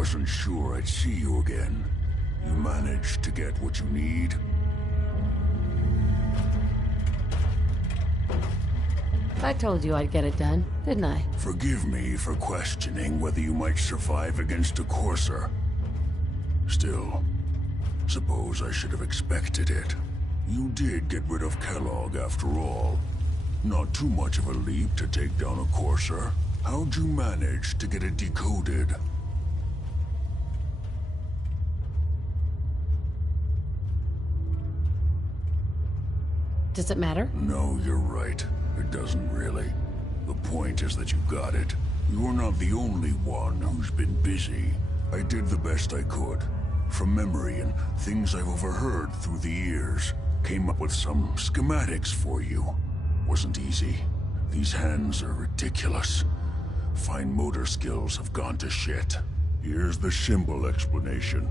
wasn't sure I'd see you again. You managed to get what you need? I told you I'd get it done, didn't I? Forgive me for questioning whether you might survive against a Courser. Still, suppose I should have expected it. You did get rid of Kellogg after all. Not too much of a leap to take down a Courser. How'd you manage to get it decoded? Does it matter? No, you're right. It doesn't really. The point is that you got it. You're not the only one who's been busy. I did the best I could. From memory and things I've overheard through the years. Came up with some schematics for you. Wasn't easy. These hands are ridiculous. Fine motor skills have gone to shit. Here's the simple explanation.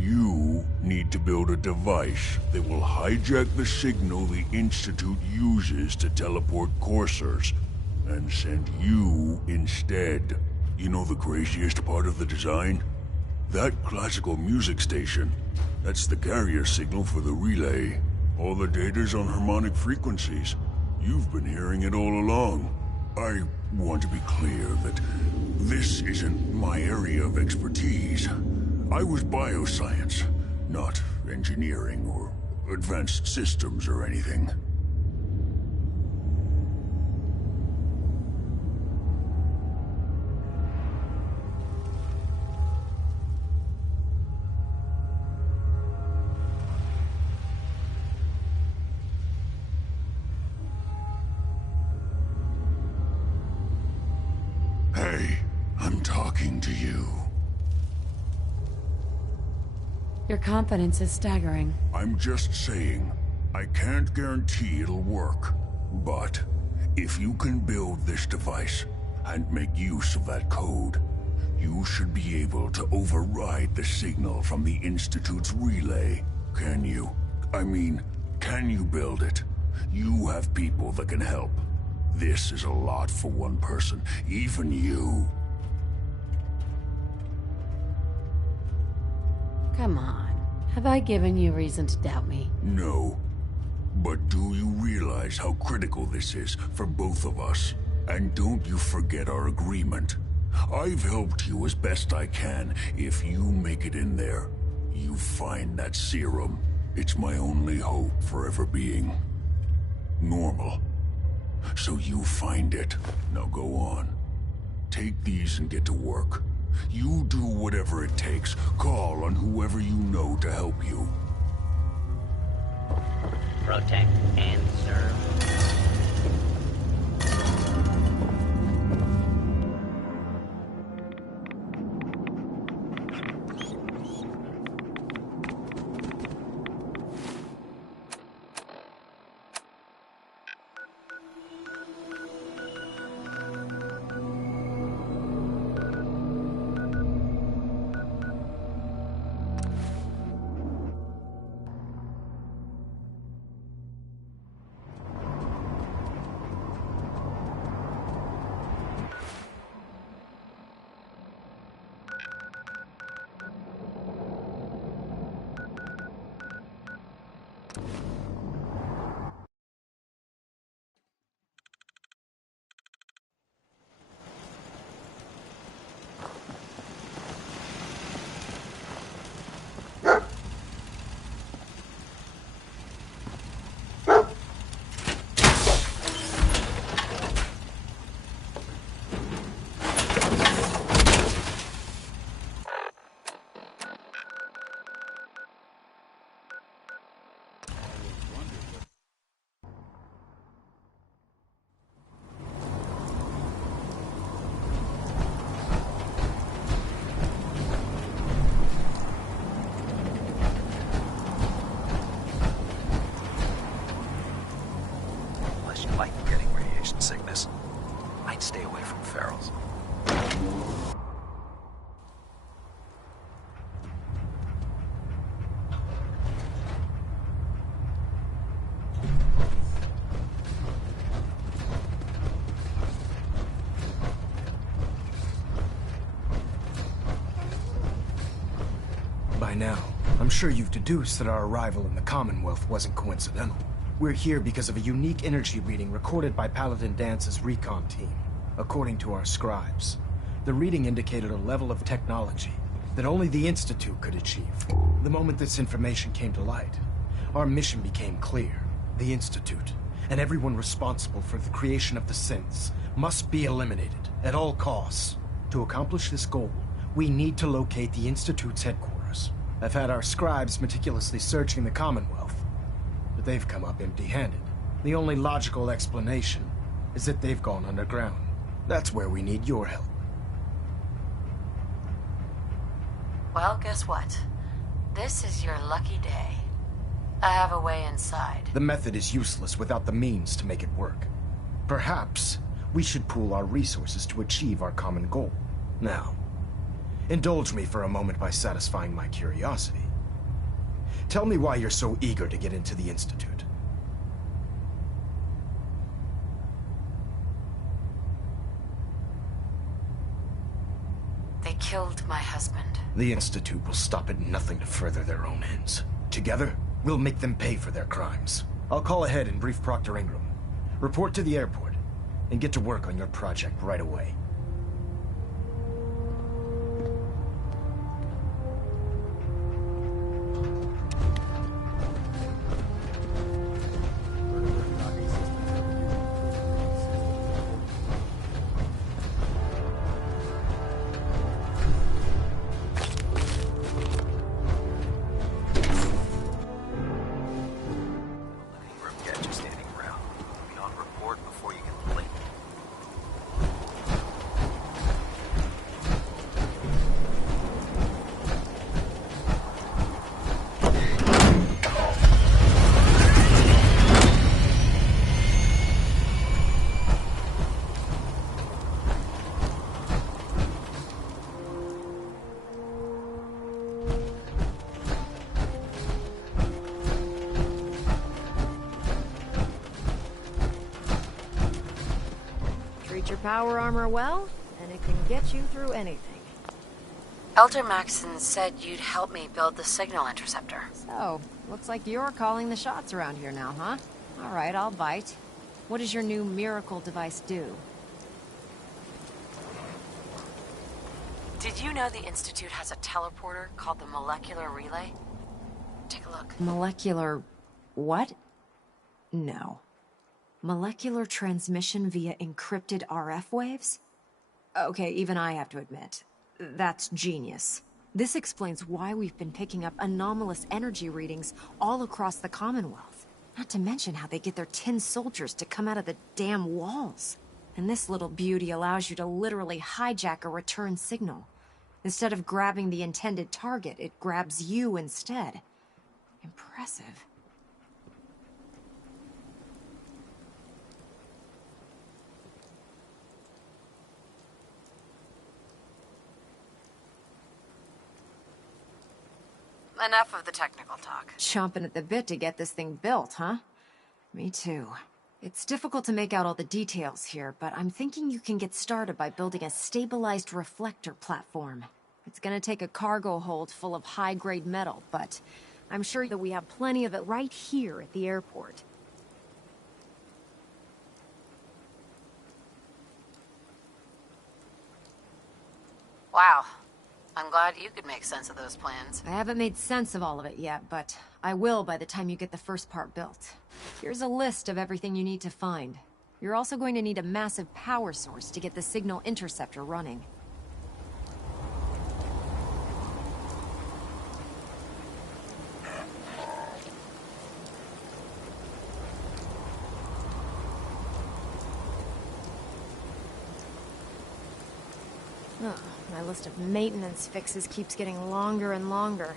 You need to build a device that will hijack the signal the Institute uses to teleport coursers, and send you instead. You know the craziest part of the design? That classical music station, that's the carrier signal for the relay. All the data's on harmonic frequencies. You've been hearing it all along. I want to be clear that this isn't my area of expertise. I was bioscience, not engineering or advanced systems or anything. Hey, I'm talking to you. Your confidence is staggering. I'm just saying, I can't guarantee it'll work. But if you can build this device and make use of that code, you should be able to override the signal from the Institute's relay. Can you? I mean, can you build it? You have people that can help. This is a lot for one person, even you. Come on. Have I given you reason to doubt me? No. But do you realize how critical this is for both of us? And don't you forget our agreement. I've helped you as best I can. If you make it in there, you find that serum. It's my only hope for ever being normal. So you find it. Now go on. Take these and get to work. You do whatever it takes. Call on whoever you know to help you. Protect and serve. Sickness. I'd stay away from ferals. now, I'm sure you've deduced that our arrival in the Commonwealth wasn't coincidental. We're here because of a unique energy reading recorded by Paladin Dance's recon team. According to our scribes, the reading indicated a level of technology that only the Institute could achieve. The moment this information came to light, our mission became clear. The Institute, and everyone responsible for the creation of the synths, must be eliminated at all costs. To accomplish this goal, we need to locate the Institute's headquarters. I've had our scribes meticulously searching the Commonwealth, but they've come up empty-handed. The only logical explanation is that they've gone underground. That's where we need your help. Well, guess what? This is your lucky day. I have a way inside. The method is useless without the means to make it work. Perhaps we should pool our resources to achieve our common goal. Now, indulge me for a moment by satisfying my curiosity. Tell me why you're so eager to get into the Institute. They killed my husband. The Institute will stop at nothing to further their own ends. Together, we'll make them pay for their crimes. I'll call ahead and brief Proctor Ingram. Report to the airport, and get to work on your project right away. Ingram, get you standing around. Be on report before you get late. Treat your power armor well, and it can get you through anything. Elder Maxson said you'd help me build the signal interceptor. So, looks like you're calling the shots around here now, huh? Alright, I'll bite. What does your new miracle device do? Did you know the Institute has a teleporter called the Molecular Relay? Take a look. Molecular... what? No. Molecular transmission via encrypted RF waves? Okay, even I have to admit, that's genius. This explains why we've been picking up anomalous energy readings all across the Commonwealth. Not to mention how they get their tin soldiers to come out of the damn walls. And this little beauty allows you to literally hijack a return signal. Instead of grabbing the intended target, it grabs you instead. Impressive. Enough of the technical talk. Chomping at the bit to get this thing built, huh? Me too. It's difficult to make out all the details here, but I'm thinking you can get started by building a stabilized reflector platform. It's gonna take a cargo hold full of high-grade metal, but I'm sure that we have plenty of it right here at the airport. Wow. I'm glad you could make sense of those plans. I haven't made sense of all of it yet, but I will by the time you get the first part built. Here's a list of everything you need to find. You're also going to need a massive power source to get the signal interceptor running. Oh, my list of maintenance fixes keeps getting longer and longer.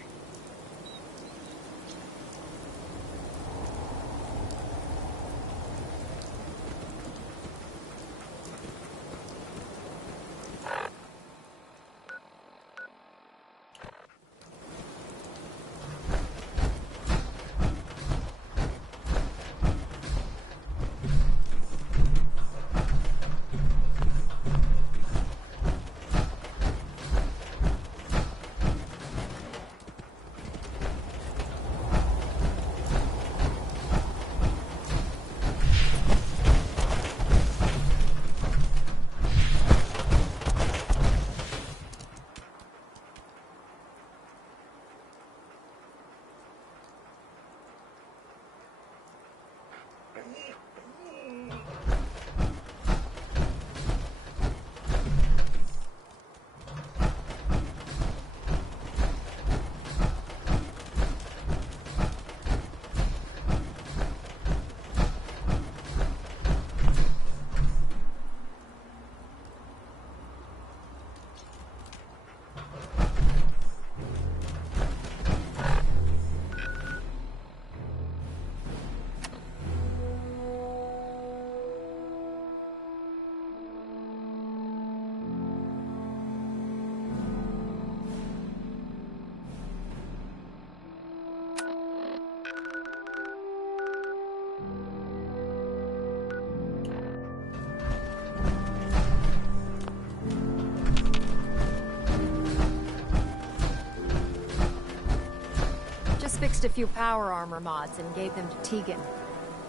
fixed a few power armor mods and gave them to Tegan.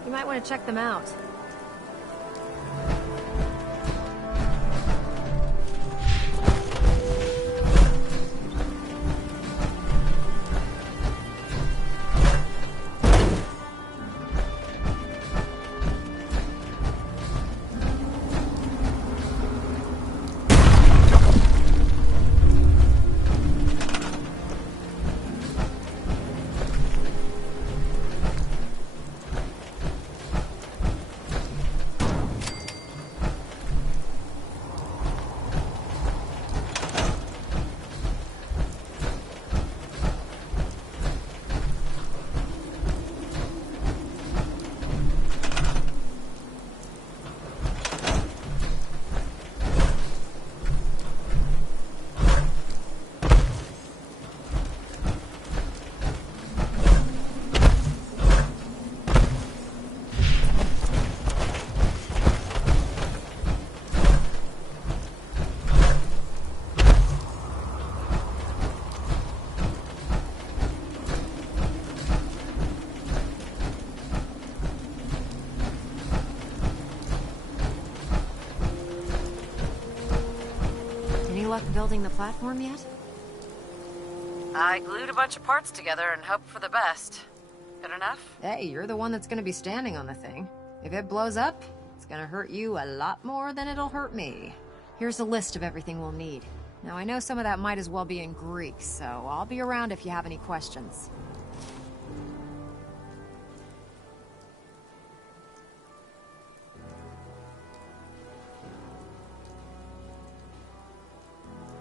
You might want to check them out. Luck building the platform yet? I glued a bunch of parts together and hoped for the best. Good enough? Hey, you're the one that's gonna be standing on the thing. If it blows up, it's gonna hurt you a lot more than it'll hurt me. Here's a list of everything we'll need. Now, I know some of that might as well be in Greek, so I'll be around if you have any questions.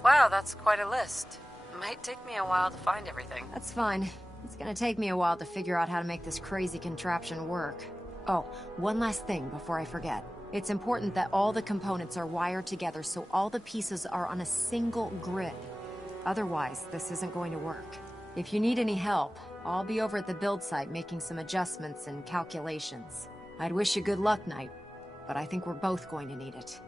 Wow, that's quite a list. Might take me a while to find everything. That's fine. It's gonna take me a while to figure out how to make this crazy contraption work. Oh, one last thing before I forget. It's important that all the components are wired together so all the pieces are on a single grid. Otherwise, this isn't going to work. If you need any help, I'll be over at the build site making some adjustments and calculations. I'd wish you good luck, Knight, but I think we're both going to need it.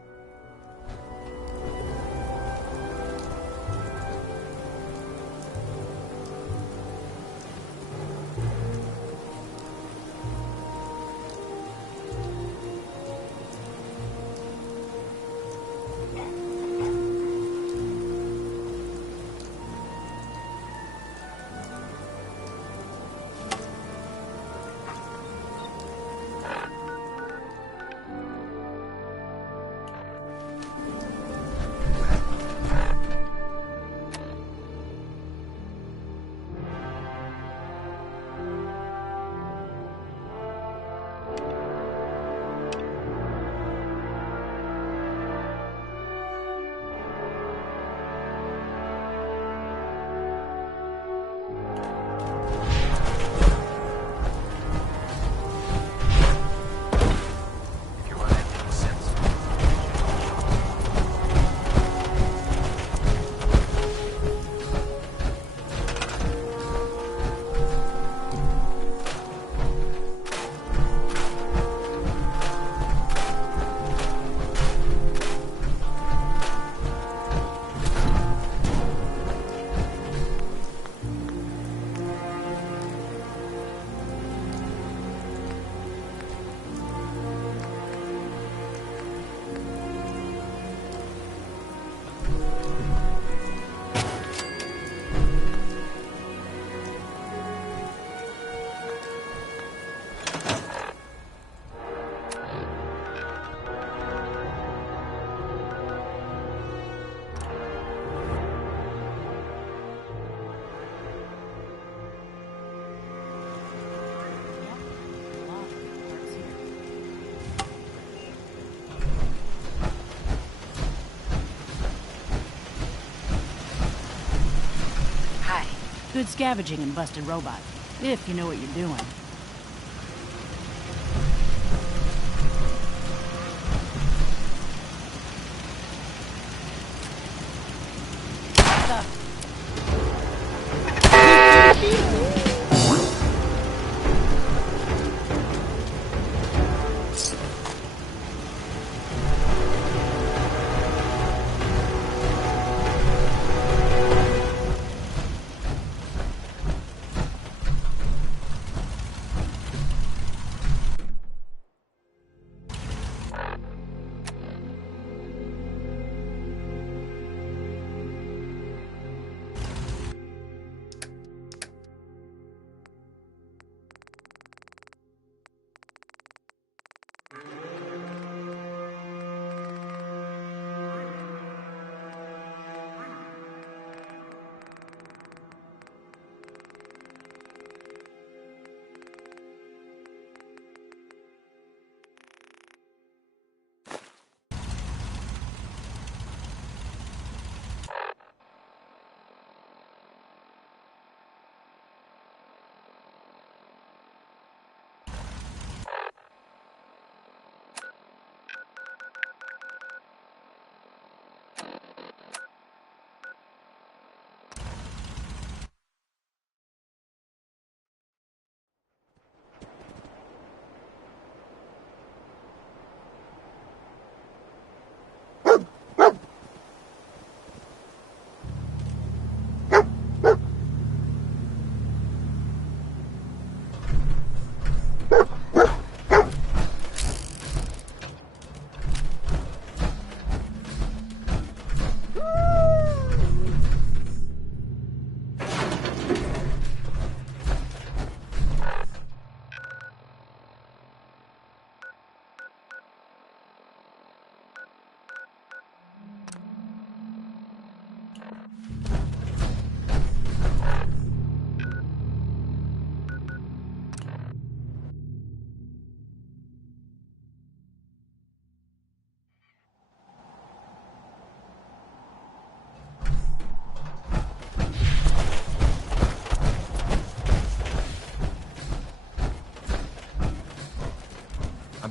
Good scavenging and busted robot, if you know what you're doing.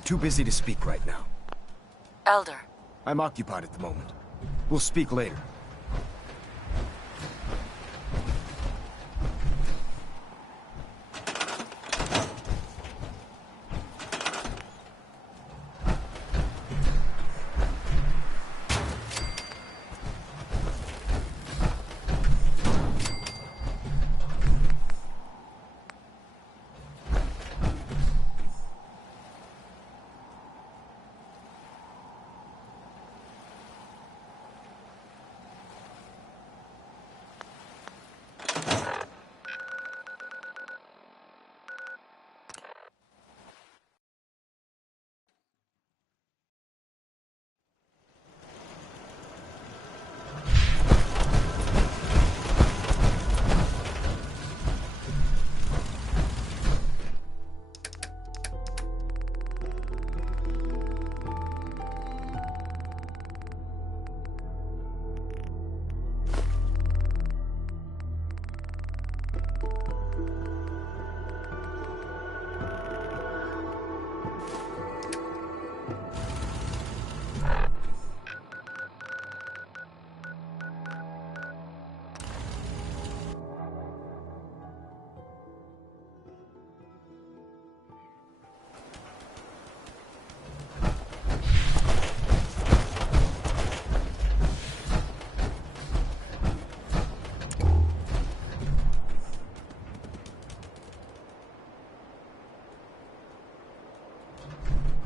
too busy to speak right now. Elder. I'm occupied at the moment. We'll speak later.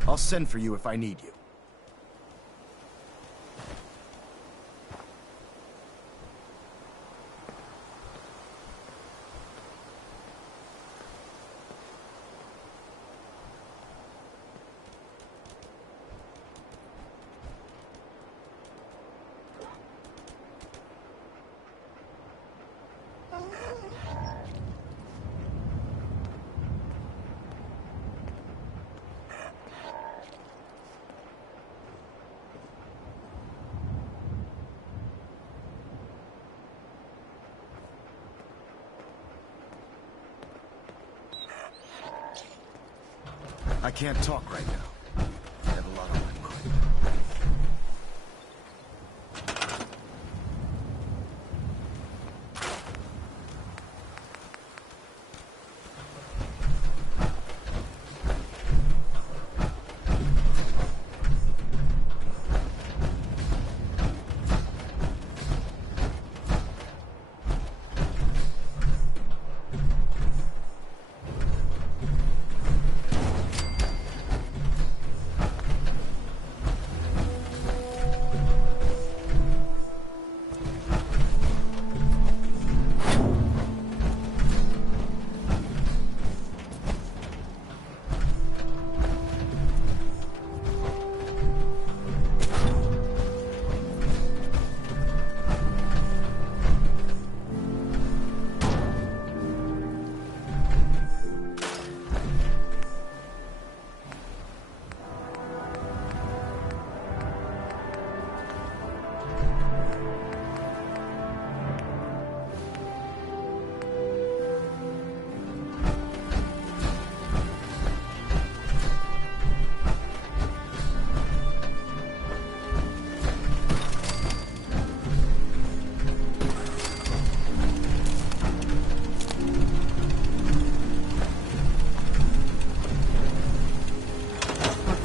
I'll send for you if I need you. I can't talk right now. I have a lot on my mind.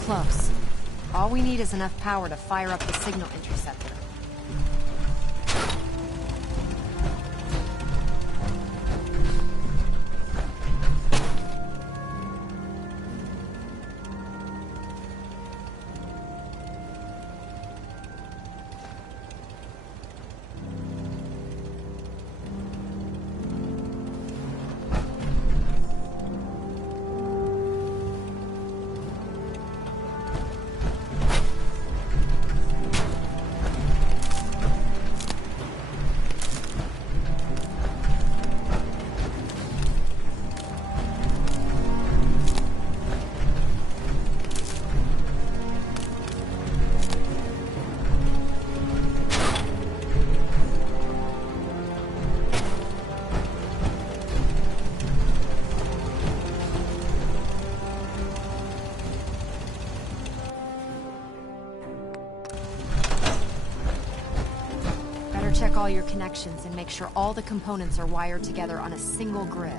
Close. All we need is enough power to fire up the signal interceptor. check all your connections and make sure all the components are wired together on a single grid.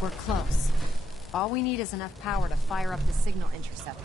We're close. All we need is enough power to fire up the signal interceptor.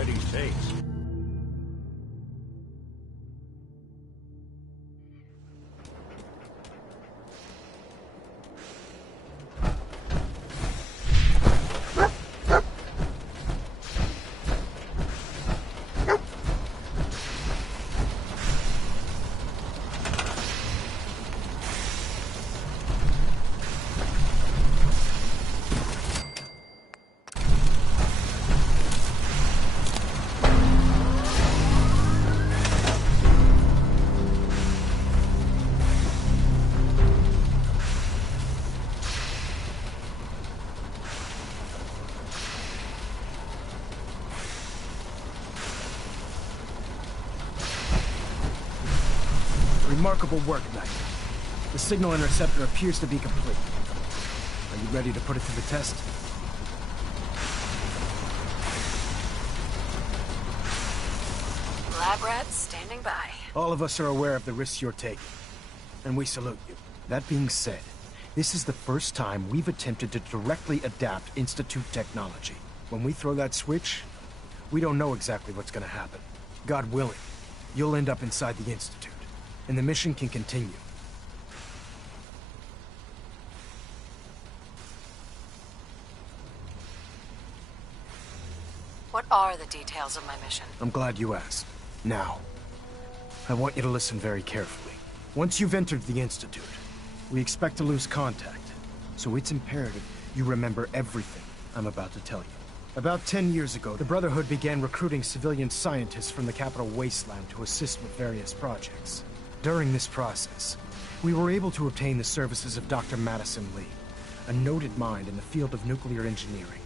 already takes. Remarkable work, Knight. The signal interceptor appears to be complete. Are you ready to put it to the test? Lab rats standing by. All of us are aware of the risks you're taking, and we salute you. That being said, this is the first time we've attempted to directly adapt Institute technology. When we throw that switch, we don't know exactly what's gonna happen. God willing, you'll end up inside the Institute, and the mission can continue. What are the details of my mission? I'm glad you asked. Now, I want you to listen very carefully. Once you've entered the Institute, we expect to lose contact, so it's imperative you remember everything I'm about to tell you. About 10 years ago, the Brotherhood began recruiting civilian scientists from the Capital Wasteland to assist with various projects. During this process, we were able to obtain the services of Dr. Madison Lee, a noted mind in the field of nuclear engineering.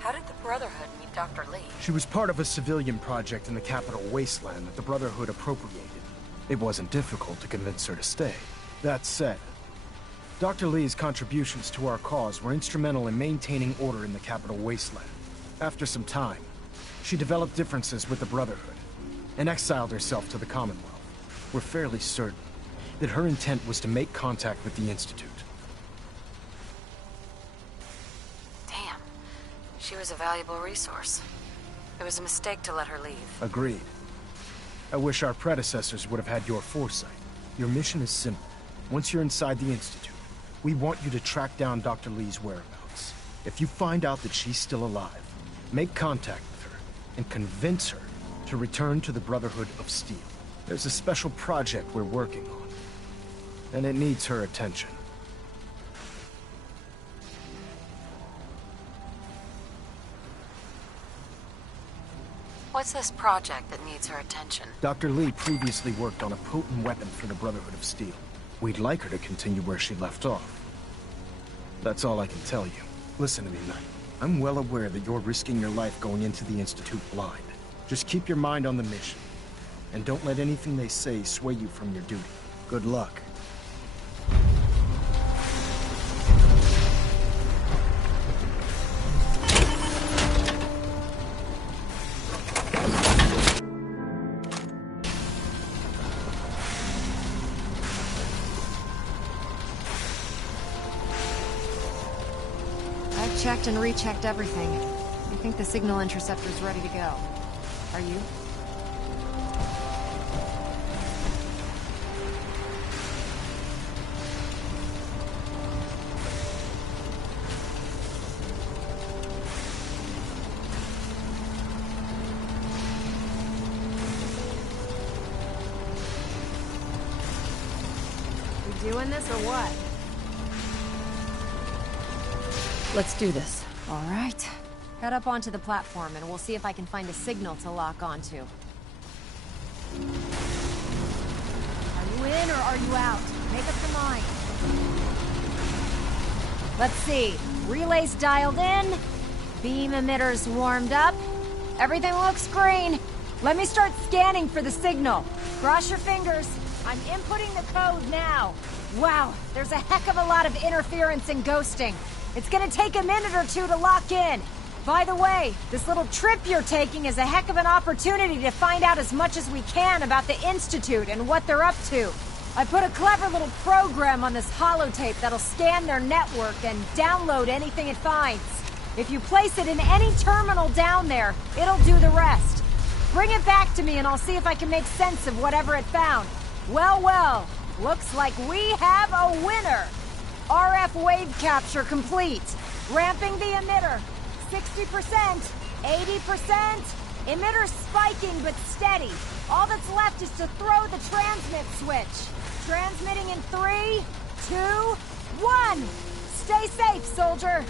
How did the Brotherhood meet Dr. Lee? She was part of a civilian project in the Capital Wasteland that the Brotherhood appropriated. It wasn't difficult to convince her to stay. That said, Dr. Lee's contributions to our cause were instrumental in maintaining order in the Capital Wasteland. After some time, she developed differences with the Brotherhood and exiled herself to the Commonwealth. We're fairly certain that her intent was to make contact with the Institute. Damn. She was a valuable resource. It was a mistake to let her leave. Agreed. I wish our predecessors would have had your foresight. Your mission is simple. Once you're inside the Institute, we want you to track down Dr. Lee's whereabouts. If you find out that she's still alive, make contact with her and convince her to return to the Brotherhood of Steel. There's a special project we're working on, and it needs her attention. What's this project that needs her attention? Dr. Lee previously worked on a potent weapon for the Brotherhood of Steel. We'd like her to continue where she left off. That's all I can tell you. Listen to me, Knight. I'm well aware that you're risking your life going into the Institute blind. Just keep your mind on the mission, and don't let anything they say sway you from your duty. Good luck. Checked and rechecked everything. I think the signal interceptor's ready to go. Are you? We doing this or what? Let's do this. All right. Head up onto the platform and we'll see if I can find a signal to lock onto. Are you in or are you out? Make up your mind. Let's see. Relays dialed in. Beam emitters warmed up. Everything looks green. Let me start scanning for the signal. Cross your fingers. I'm inputting the code now. Wow, there's a heck of a lot of interference and ghosting. It's gonna take a minute or two to lock in. By the way, this little trip you're taking is a heck of an opportunity to find out as much as we can about the Institute and what they're up to. I put a clever little program on this holotape that'll scan their network and download anything it finds. If you place it in any terminal down there, it'll do the rest. Bring it back to me and I'll see if I can make sense of whatever it found. Well, well, looks like we have a winner! RF wave capture complete. Ramping the emitter. 60%, 80%. Emitter spiking but steady. All that's left is to throw the transmit switch. Transmitting in 3, 2, 1. Stay safe, soldier.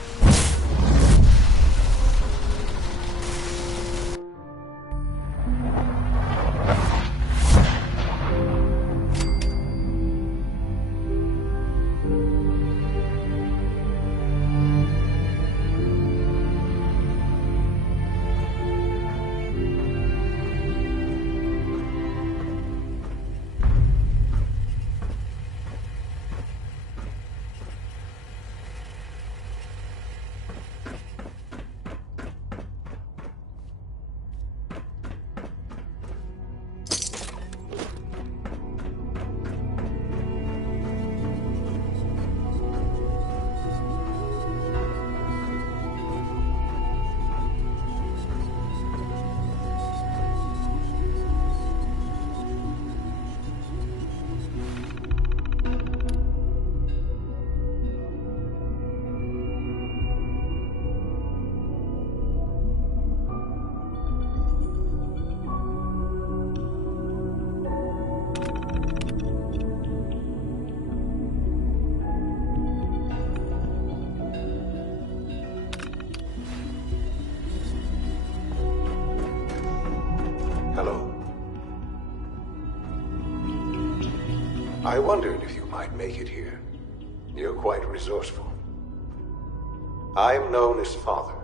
I wondered if you might make it here. You're quite resourceful. I'm known as Father.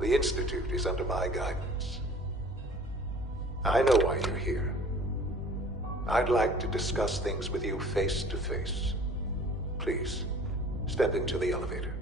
The Institute is under my guidance. I know why you're here. I'd like to discuss things with you face to face. Please, step into the elevator.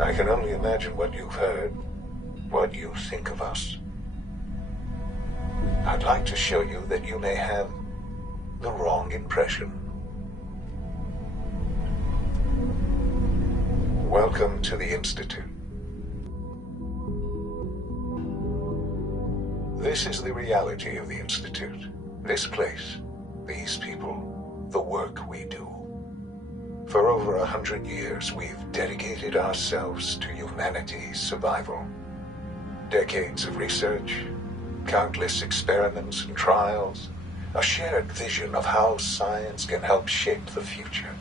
I can only imagine what you've heard, what you think of us. I'd like to show you that you may have the wrong impression. Welcome to the Institute. This is the reality of the Institute. This place, these people, the work we do. For over 100 years, we've dedicated ourselves to humanity's survival. Decades of research, countless experiments and trials, a shared vision of how science can help shape the future.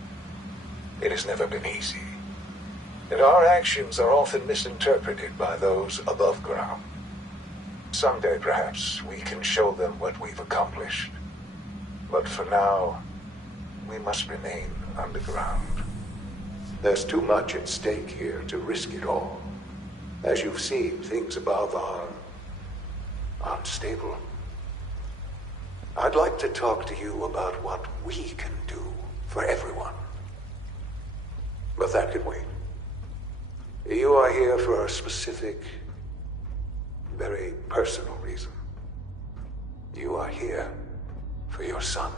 It has never been easy, and our actions are often misinterpreted by those above ground. Someday, perhaps, we can show them what we've accomplished. But for now, we must remain underground. There's too much at stake here to risk it all. As you've seen, things above are unstable. I'd like to talk to you about what we can do for everyone. But that can wait. You are here for a specific, very personal reason. You are here for your son.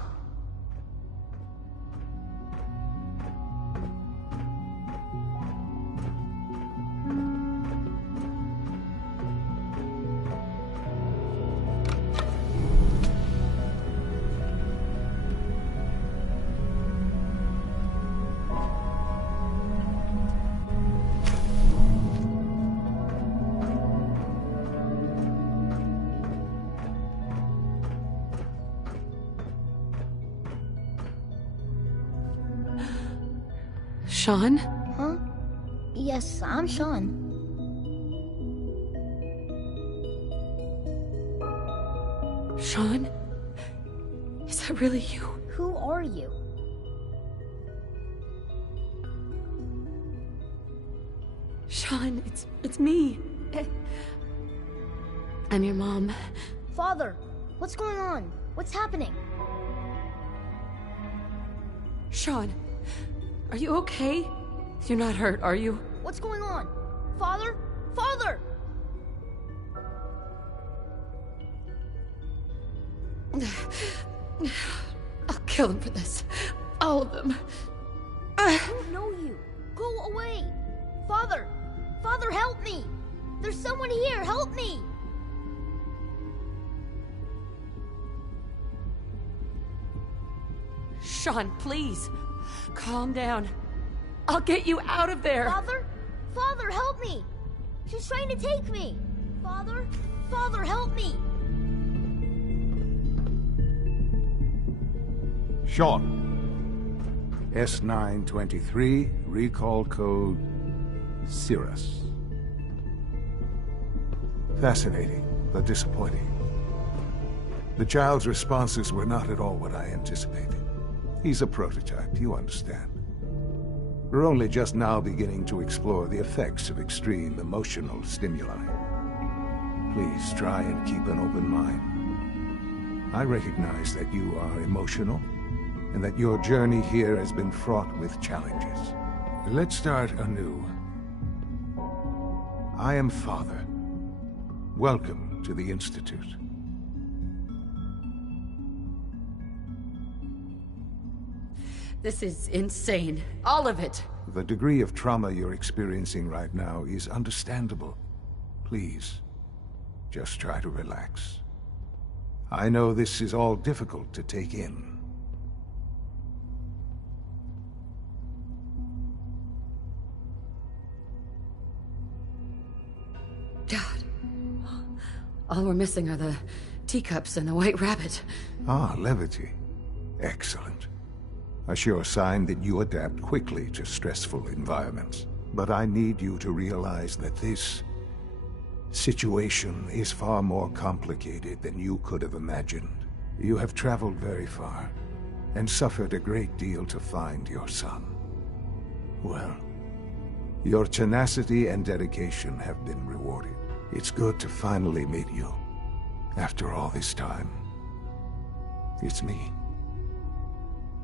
Sean? Huh? Yes, I'm Sean. Sean? Is that really you? Who are you? Sean, it's me. I'm your mom. Father, What's going on? What's happening? Sean, are you okay? You're not hurt, are you? What's going on? Father? Father! I'll kill them for this. All of them. I don't know you. Go away. Father! Father, help me! There's someone here, help me! Sean, please. Calm down. I'll get you out of there. Father? Father, help me! She's trying to take me! Father? Father, help me! Sean. S923, recall code Cirrus. Fascinating, but disappointing. The child's responses were not at all what I anticipated. He's a prototype, you understand. We're only just now beginning to explore the effects of extreme emotional stimuli. Please try and keep an open mind. I recognize that you are emotional, and that your journey here has been fraught with challenges. Let's start anew. I am Father. Welcome to the Institute. This is insane. All of it. The degree of trauma you're experiencing right now is understandable. Please, just try to relax. I know this is all difficult to take in. God. All we're missing are the teacups and the white rabbit. Ah, levity. Excellent. A sure sign that you adapt quickly to stressful environments. But I need you to realize that this situation is far more complicated than you could have imagined. You have traveled very far, and suffered a great deal to find your son. Well, your tenacity and dedication have been rewarded. It's good to finally meet you. After all this time, it's me.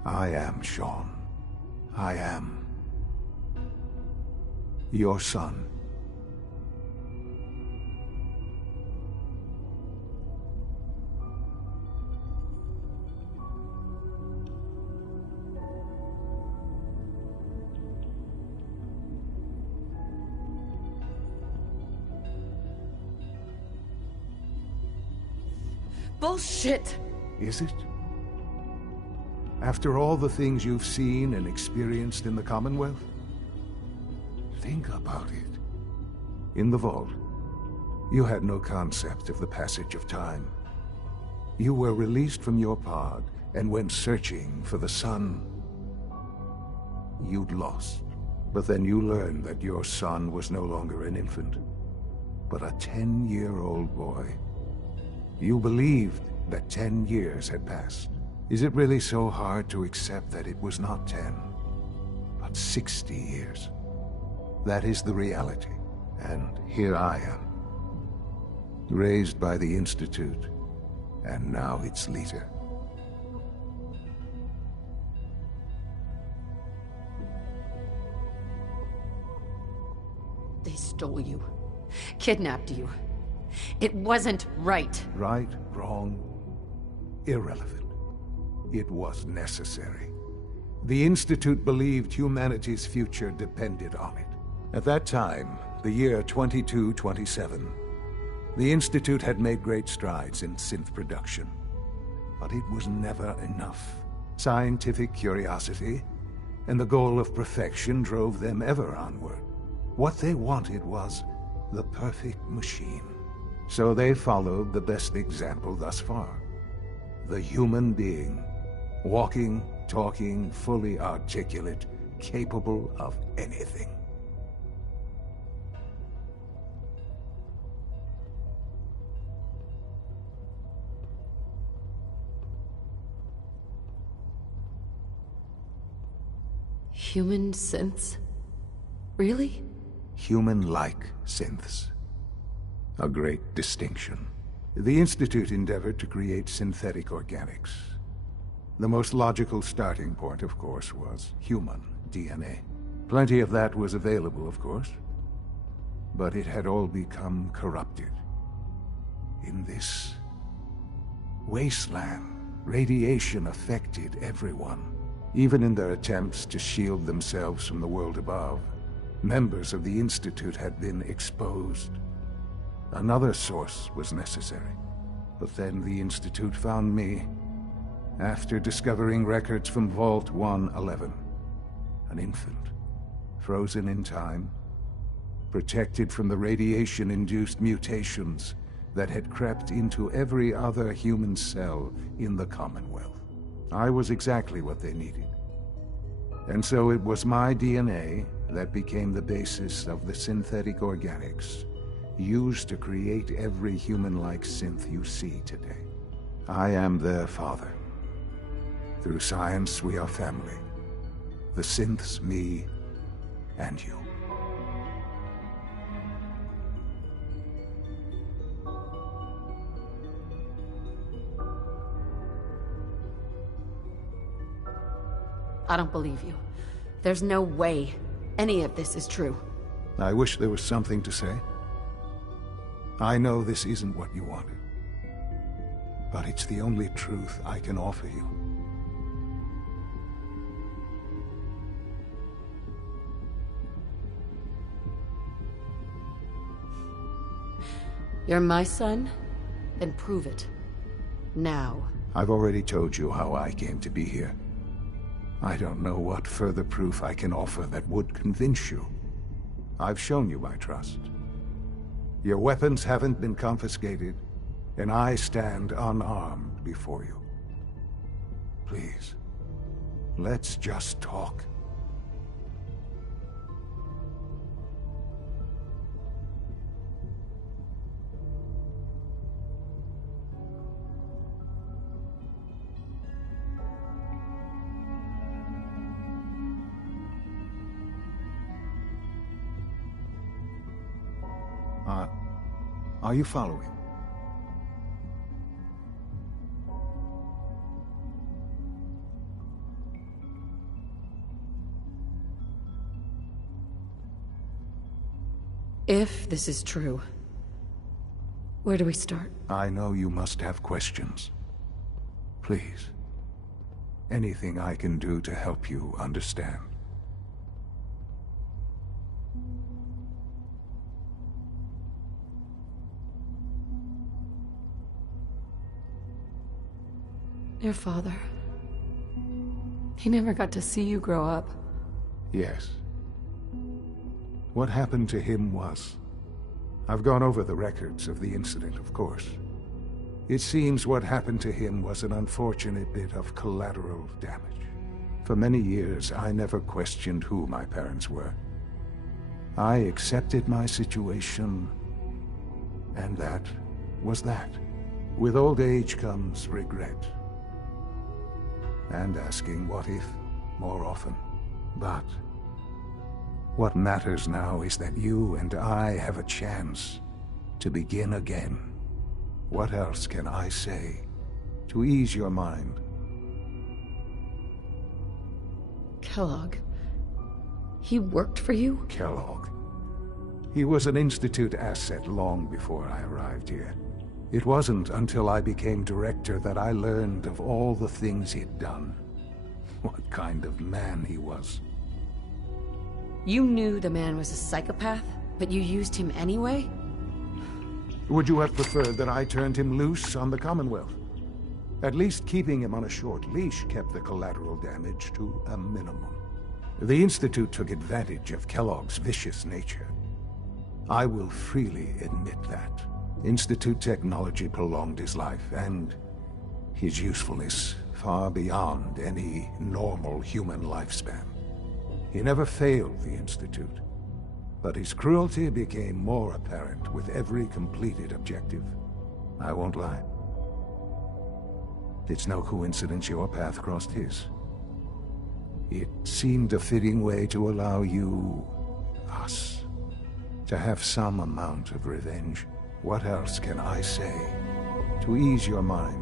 I am Sean. I am your son. Bullshit! Is it? After all the things you've seen and experienced in the Commonwealth? Think about it. In the vault, you had no concept of the passage of time. You were released from your pod and went searching for the son you'd lost. But then you learned that your son was no longer an infant, but a 10-year-old boy. You believed that 10 years had passed. Is it really so hard to accept that it was not 10, but 60 years? That is the reality. And here I am, raised by the Institute, and now its leader. They stole you. Kidnapped you. It wasn't right. Right, wrong, irrelevant. It was necessary. The Institute believed humanity's future depended on it. At that time, the year 2227, the Institute had made great strides in synth production. But it was never enough. Scientific curiosity and the goal of perfection drove them ever onward. What they wanted was the perfect machine. So they followed the best example thus far. The human being. Walking, talking, fully articulate, capable of anything. Human synths? Really? Human-like synths. A great distinction. The Institute endeavored to create synthetic organics. The most logical starting point, of course, was human DNA. Plenty of that was available, of course, but it had all become corrupted. In this wasteland, radiation affected everyone. Even in their attempts to shield themselves from the world above, members of the Institute had been exposed. Another source was necessary. But then the Institute found me after discovering records from Vault 111. An infant, frozen in time, protected from the radiation-induced mutations that had crept into every other human cell in the Commonwealth. I was exactly what they needed. And so it was my DNA that became the basis of the synthetic organics used to create every human-like synth you see today. I am their father. Through science, we are family. The synths, me, and you. I don't believe you. There's no way any of this is true. I wish there was something to say. I know this isn't what you wanted, but it's the only truth I can offer you. You're my son? Then prove it. Now. I've already told you how I came to be here. I don't know what further proof I can offer that would convince you. I've shown you my trust. Your weapons haven't been confiscated, and I stand unarmed before you. Please, let's just talk. Are you following? If this is true, where do we start? I know you must have questions. Please, anything I can do to help you understand. Your father. He never got to see you grow up. Yes. What happened to him was... I've gone over the records of the incident, of course. It seems what happened to him was an unfortunate bit of collateral damage. For many years, I never questioned who my parents were. I accepted my situation, and that was that. With old age comes regret. And asking what if more often. But what matters now is that you and I have a chance to begin again. What else can I say to ease your mind? Kellogg. He worked for you? Kellogg. He was an Institute asset long before I arrived here. It wasn't until I became director that I learned of all the things he'd done. What kind of man he was. You knew the man was a psychopath, but you used him anyway? Would you have preferred that I turned him loose on the Commonwealth? At least keeping him on a short leash kept the collateral damage to a minimum. The Institute took advantage of Kellogg's vicious nature. I will freely admit that. Institute technology prolonged his life, and his usefulness far beyond any normal human lifespan. He never failed the Institute, but his cruelty became more apparent with every completed objective. I won't lie. It's no coincidence your path crossed his. It seemed a fitting way to allow you, us, to have some amount of revenge. What else can I say to ease your mind.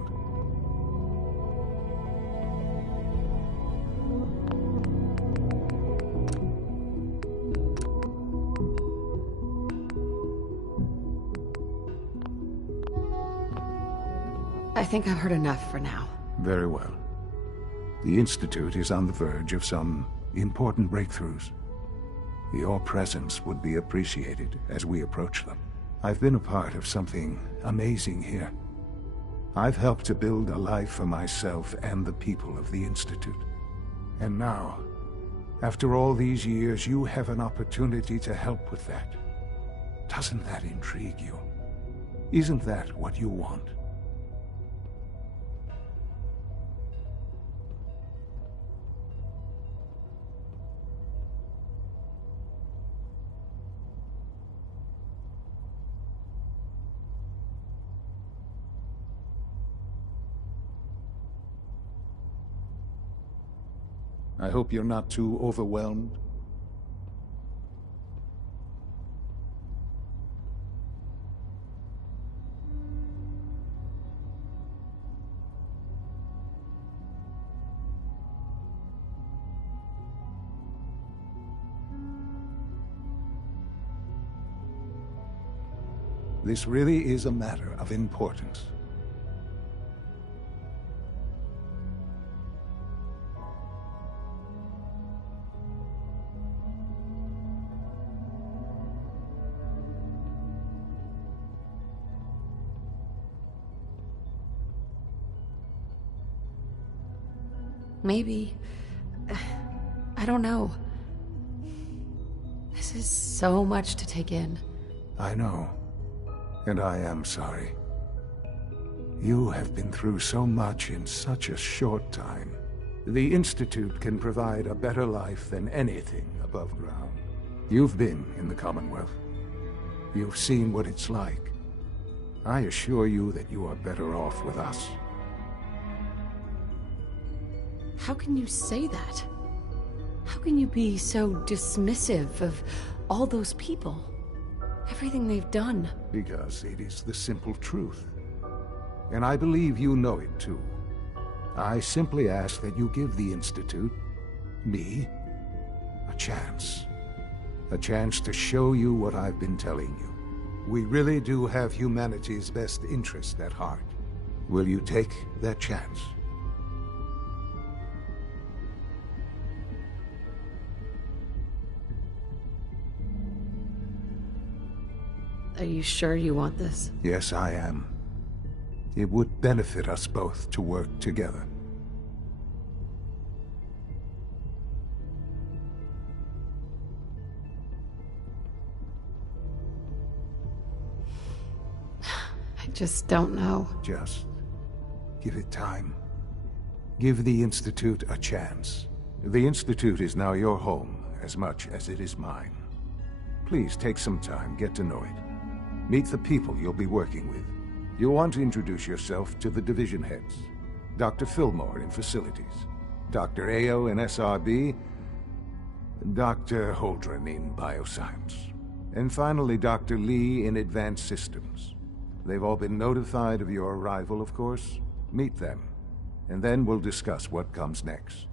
I think I've heard enough for now. Very well. The Institute is on the verge of some important breakthroughs. Your presence would be appreciated as we approach them. I've been a part of something amazing here. I've helped to build a life for myself and the people of the Institute. And now, after all these years, you have an opportunity to help with that. Doesn't that intrigue you? Isn't that what you want? I hope you're not too overwhelmed. This really is a matter of importance. Maybe. I don't know. This is so much to take in. I know. And I am sorry. You have been through so much in such a short time. The Institute can provide a better life than anything above ground. You've been in the Commonwealth. You've seen what it's like. I assure you that you are better off with us. How can you say that? How can you be so dismissive of all those people? Everything they've done? Because it is the simple truth. And I believe you know it too. I simply ask that you give the Institute, me, a chance. A chance to show you what I've been telling you. We really do have humanity's best interest at heart. Will you take that chance? Are you sure you want this? Yes, I am. It would benefit us both to work together. I just don't know. Just give it time. Give the Institute a chance. The Institute is now your home as much as it is mine. Please take some time, get to know it. Meet the people you'll be working with. You'll want to introduce yourself to the division heads. Dr. Fillmore in Facilities, Dr. Ayo in SRB, Dr. Holdren in Bioscience, and finally Dr. Lee in Advanced Systems. They've all been notified of your arrival, of course. Meet them, and then we'll discuss what comes next.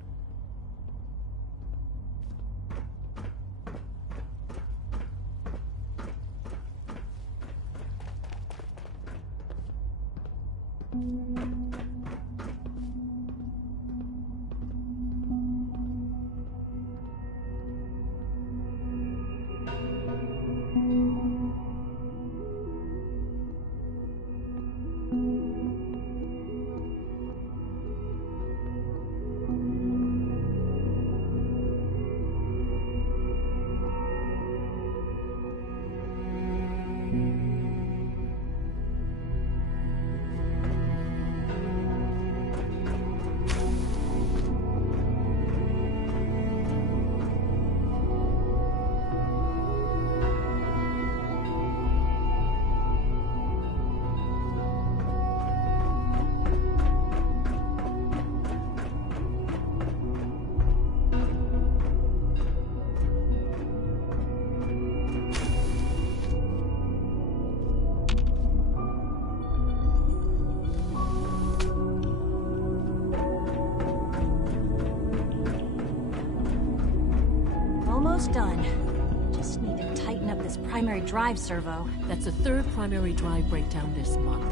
almost done. Just need to tighten up this primary drive servo. That's the third primary drive breakdown this month.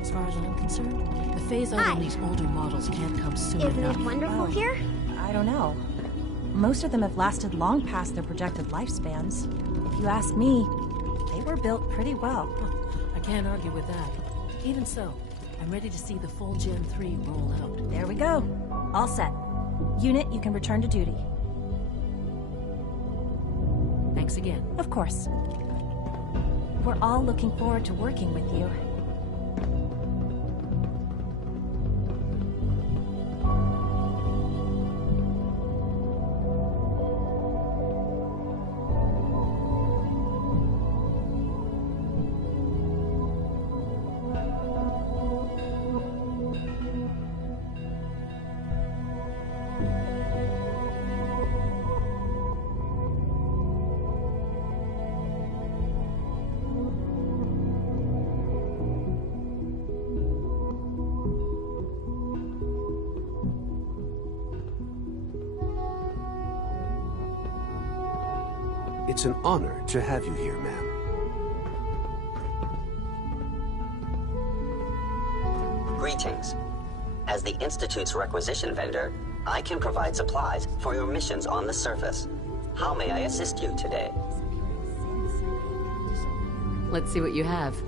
As far as I'm concerned, the phase-out on these older models can't come soon Isn't enough. it wonderful here? I don't know. Most of them have lasted long past their projected lifespans. If you ask me, they were built pretty well. I can't argue with that. Even so, I'm ready to see the full Gen 3 roll out. There we go. All set. Unit, you can return to duty. Thanks again. Of course. We're all looking forward to working with you. It's an honor to have you here, ma'am. Greetings. As the Institute's requisition vendor, I can provide supplies for your missions on the surface. How may I assist you today? Let's see what you have.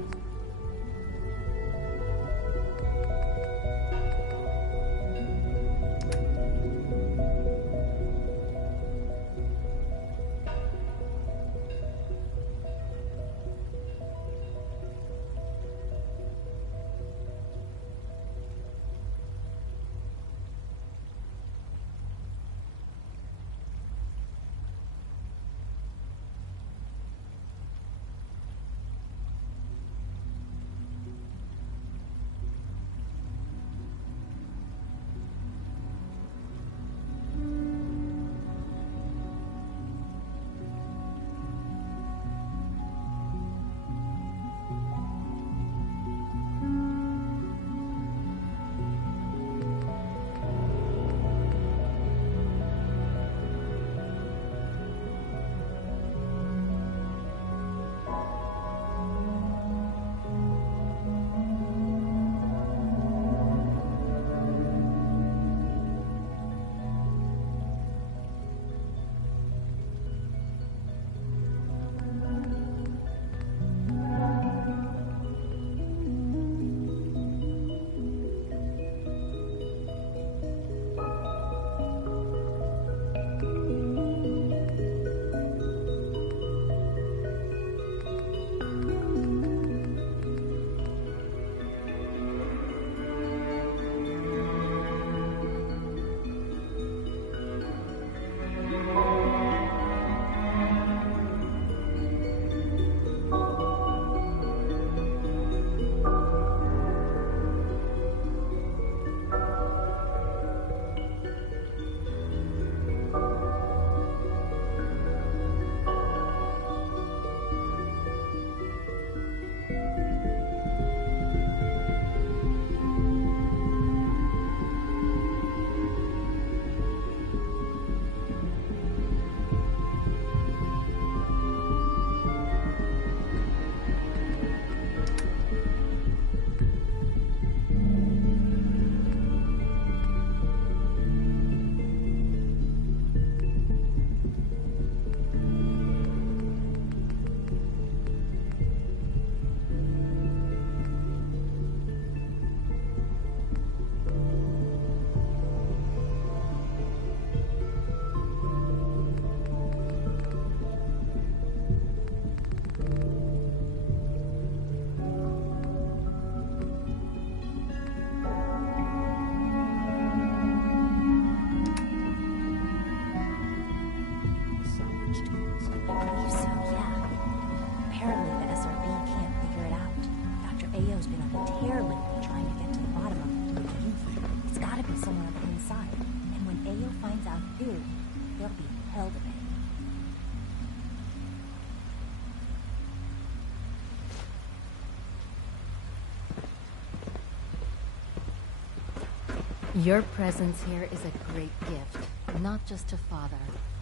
Your presence here is a great gift, not just to Father,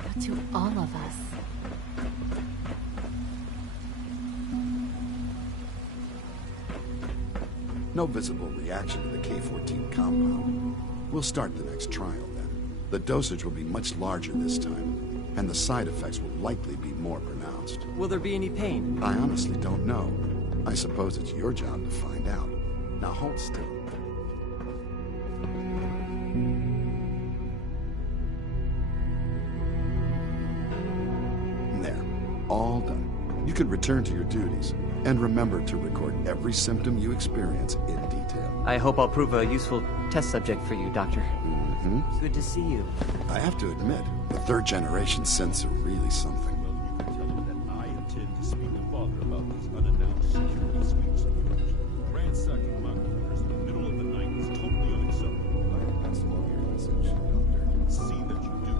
But to all of us. No visible reaction to the K-14 compound. We'll start the next trial then. The dosage will be much larger this time, and the side effects will likely be more pronounced. Will there be any pain? I honestly don't know. I suppose it's your job to find out. Now hold still. There. All done. You can return to your duties. And remember to record every symptom you experience in detail. I hope I'll prove a useful test subject for you, Doctor. Mm-hmm. Good to see you. I have to admit, the third-generation synths are really something. Tell him that I intend to speak to Father about these unannounced security sweeps of yours. Ransacking my quarters in the middle of the night is totally unacceptable. I will pass along your message, Doctor. See that you do.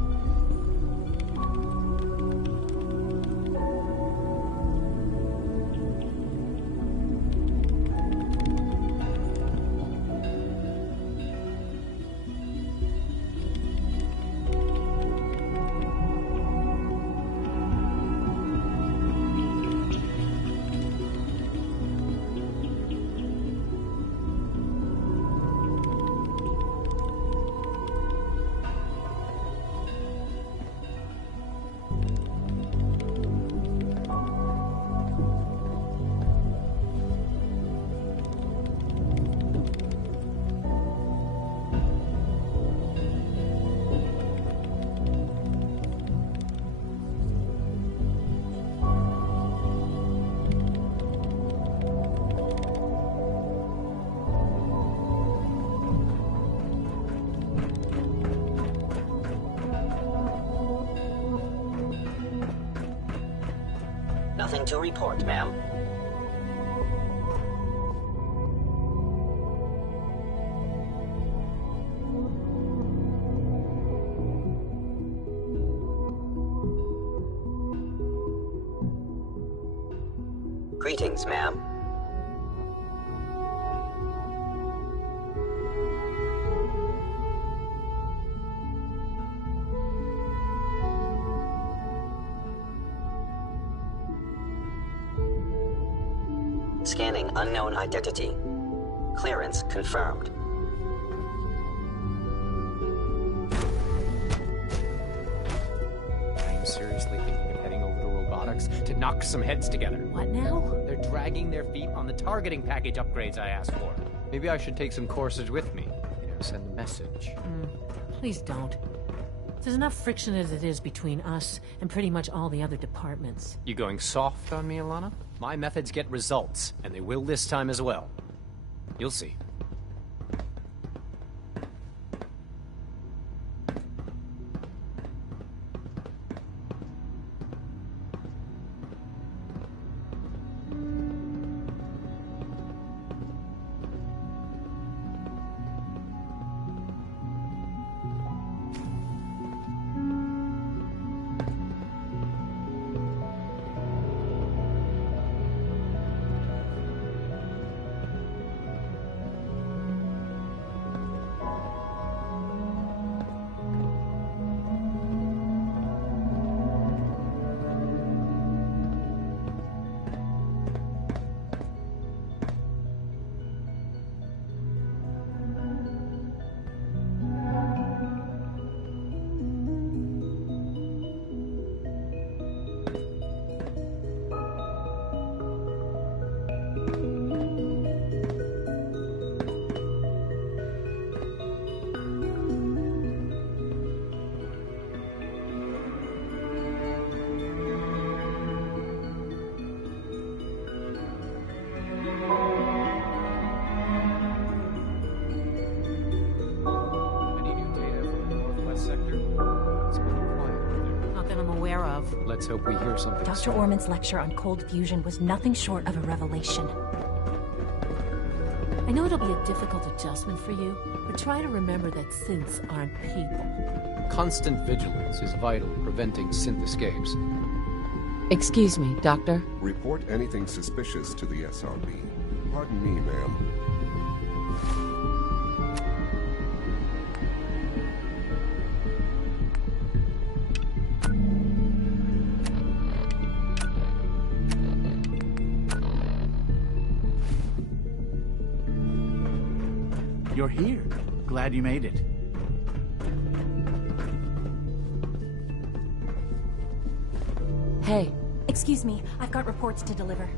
Nothing to report, ma'am. Greetings, ma'am. Scanning unknown identity. Clearance confirmed. I'm seriously thinking of heading over to robotics to knock some heads together. What now? They're dragging their feet on the targeting package upgrades I asked for. Maybe I should take some courses with me. Send a message. Please don't. There's enough friction as it is between us and pretty much all the other departments. You going soft on me, Ilana? My methods get results, and they will this time as well. You'll see. Let's hope we hear something. Dr. Orman's lecture on cold fusion was nothing short of a revelation. I know it'll be a difficult adjustment for you, but try to remember that synths aren't people. Constant vigilance is vital in preventing synth escapes. Excuse me, Doctor? Report anything suspicious to the SRB. Pardon me, ma'am. You're here. Glad you made it. Hey. Excuse me, I've got reports to deliver.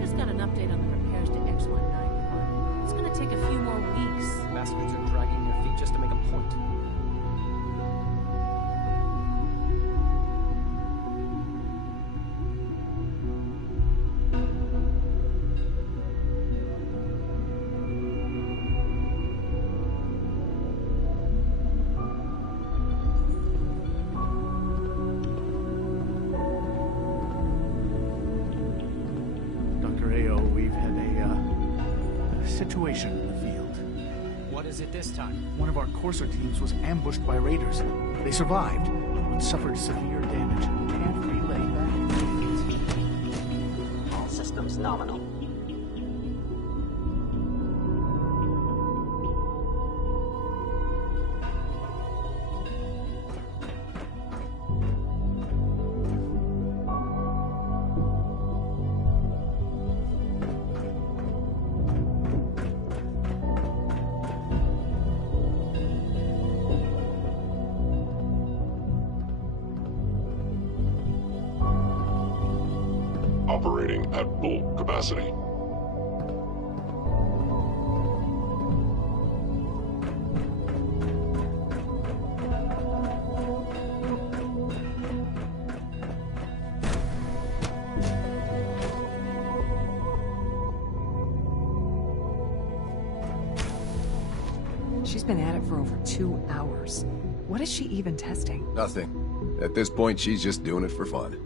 Just got an update on the repairs to X-191. It's gonna take a few more weeks. Bastards are dragging their feet just to make a point. Dr. AO, we've had a situation in the field. What is it this time? One of our Courser teams was ambushed by raiders. They survived, but suffered severe damage. Can't relay that. All systems nominal. Operating at full capacity. She's been at it for over 2 hours. What is she even testing? Nothing. At this point, she's just doing it for fun.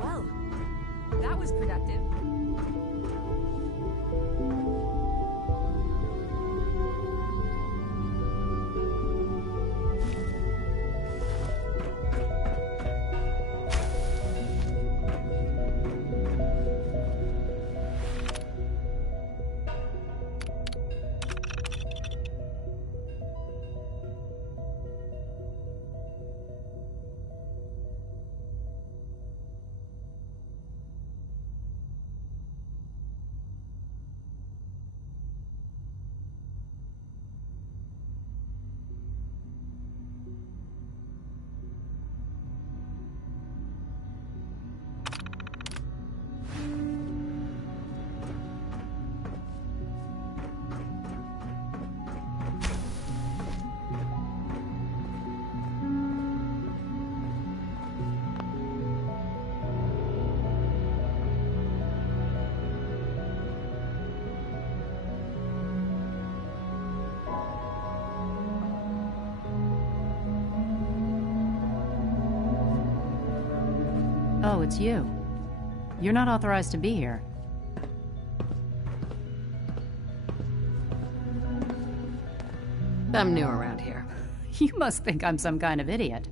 Well, that was productive. Oh, it's you. You're not authorized to be here. I'm new around here. You must think I'm some kind of idiot.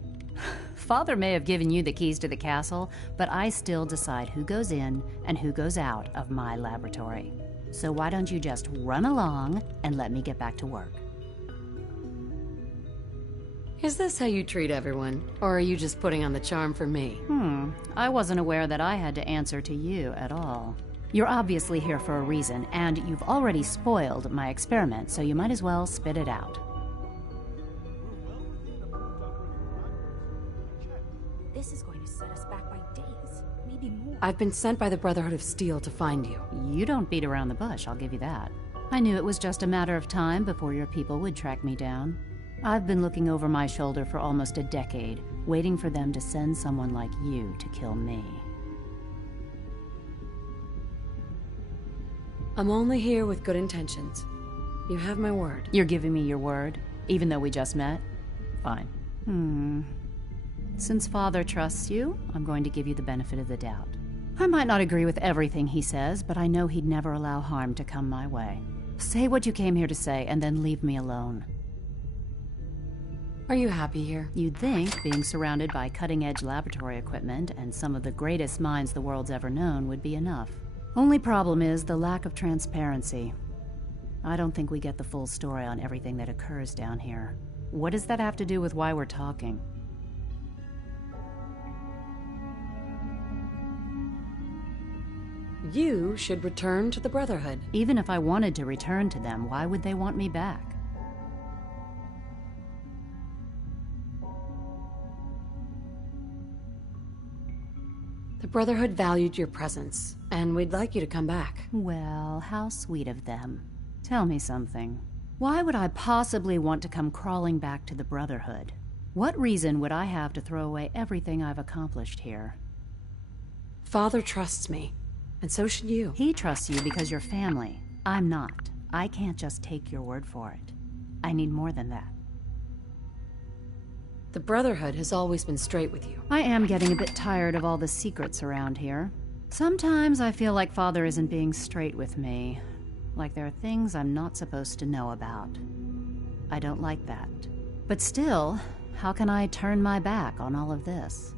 Father may have given you the keys to the castle, but I still decide who goes in and who goes out of my laboratory. So why don't you just run along and let me get back to work? Is this how you treat everyone? Or are you just putting on the charm for me? I wasn't aware that I had to answer to you at all. You're obviously here for a reason, and you've already spoiled my experiment, so you might as well spit it out. This is going to set us back by days, maybe more. I've been sent by the Brotherhood of Steel to find you. You don't beat around the bush, I'll give you that. I knew it was just a matter of time before your people would track me down. I've been looking over my shoulder for almost a decade, waiting for them to send someone like you to kill me. I'm only here with good intentions. You have my word. You're giving me your word, even though we just met? Fine. Since Father trusts you, I'm going to give you the benefit of the doubt. I might not agree with everything he says, but I know he'd never allow harm to come my way. Say what you came here to say, and then leave me alone. Are you happy here? You'd think being surrounded by cutting-edge laboratory equipment and some of the greatest minds the world's ever known would be enough. Only problem is the lack of transparency. I don't think we get the full story on everything that occurs down here. What does that have to do with why we're talking? You should return to the Brotherhood. Even if I wanted to return to them, why would they want me back? The Brotherhood valued your presence, and we'd like you to come back. Well, how sweet of them. Tell me something. Why would I possibly want to come crawling back to the Brotherhood? What reason would I have to throw away everything I've accomplished here? Father trusts me, and so should you. He trusts you because you're family. I'm not. I can't just take your word for it. I need more than that. The Brotherhood has always been straight with you. I am getting a bit tired of all the secrets around here. Sometimes I feel like Father isn't being straight with me. Like there are things I'm not supposed to know about. I don't like that. But still, how can I turn my back on all of this?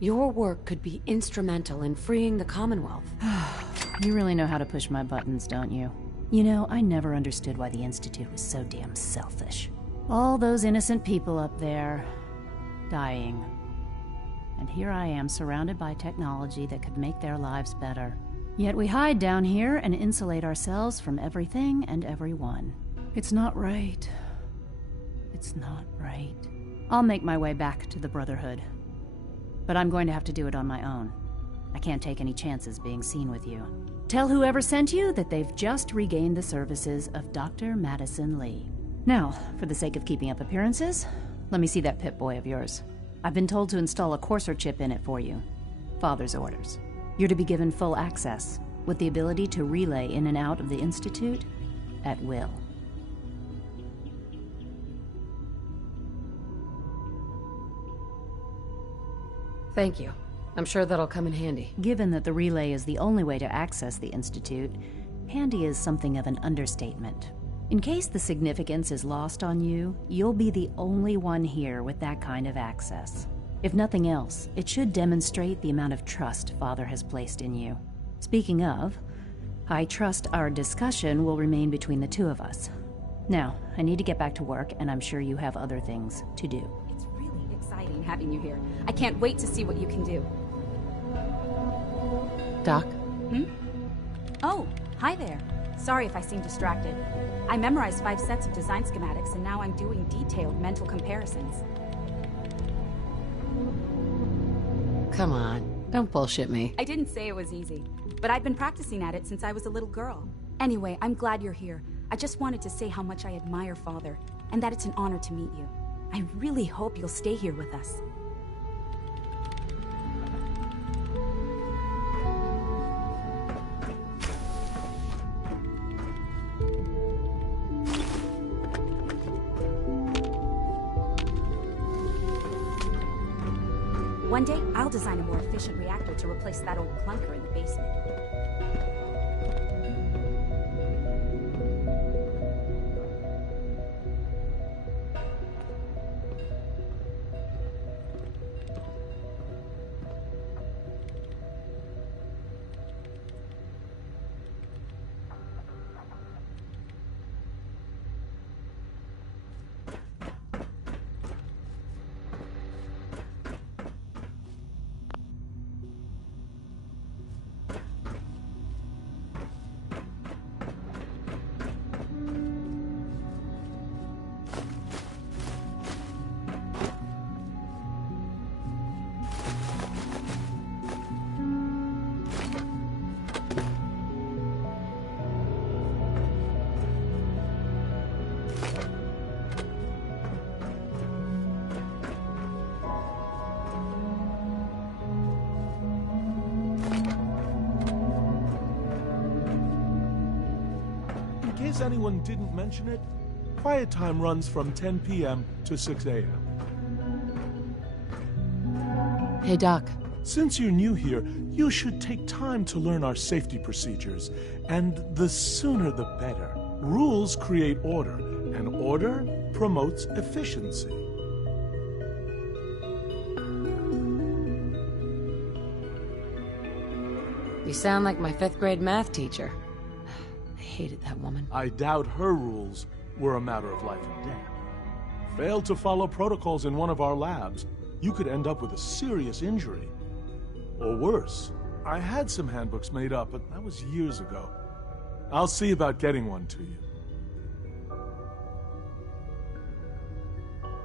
Your work could be instrumental in freeing the Commonwealth. You really know how to push my buttons, don't you? You know, I never understood why the Institute was so damn selfish. All those innocent people up there, dying. And here I am, surrounded by technology that could make their lives better. Yet we hide down here and insulate ourselves from everything and everyone. It's not right. It's not right. I'll make my way back to the Brotherhood. But I'm going to have to do it on my own. I can't take any chances being seen with you. Tell whoever sent you that they've just regained the services of Dr. Madison Lee. Now, for the sake of keeping up appearances, let me see that Pip-Boy of yours. I've been told to install a courser chip in it for you. Father's orders. You're to be given full access, with the ability to relay in and out of the Institute at will. Thank you. I'm sure that'll come in handy. Given that the relay is the only way to access the Institute, handy is something of an understatement. In case the significance is lost on you, you'll be the only one here with that kind of access. If nothing else, it should demonstrate the amount of trust Father has placed in you. Speaking of, I trust our discussion will remain between the two of us. Now, I need to get back to work, and I'm sure you have other things to do. It's really exciting having you here. I can't wait to see what you can do. Doc? Oh, hi there. Sorry if I seem distracted. I memorized 5 sets of design schematics, and now I'm doing detailed mental comparisons. Come on, don't bullshit me. I didn't say it was easy, but I've been practicing at it since I was a little girl. Anyway, I'm glad you're here. I just wanted to say how much I admire Father, and that it's an honor to meet you. I really hope you'll stay here with us. One day, I'll design a more efficient reactor to replace that old clunker in the basement. case anyone didn't mention it, quiet time runs from 10 p.m. to 6 a.m. Hey, Doc. Since you're new here, you should take time to learn our safety procedures, and the sooner the better. Rules create order, and order promotes efficiency. You sound like my 5th grade math teacher. I hated that woman. I doubt her rules were a matter of life and death. Failed to follow protocols in one of our labs, you could end up with a serious injury. Or worse. I had some handbooks made up, but that was years ago. I'll see about getting one to you.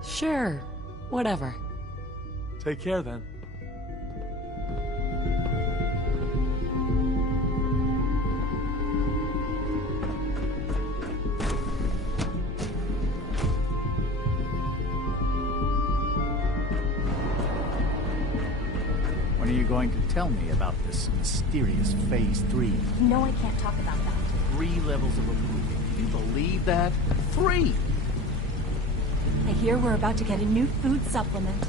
Sure. Whatever. Take care, then. When are you going to tell me about this mysterious Phase 3? No, I can't talk about that. 3 levels of approval. Can you believe that? 3! I hear we're about to get a new food supplement.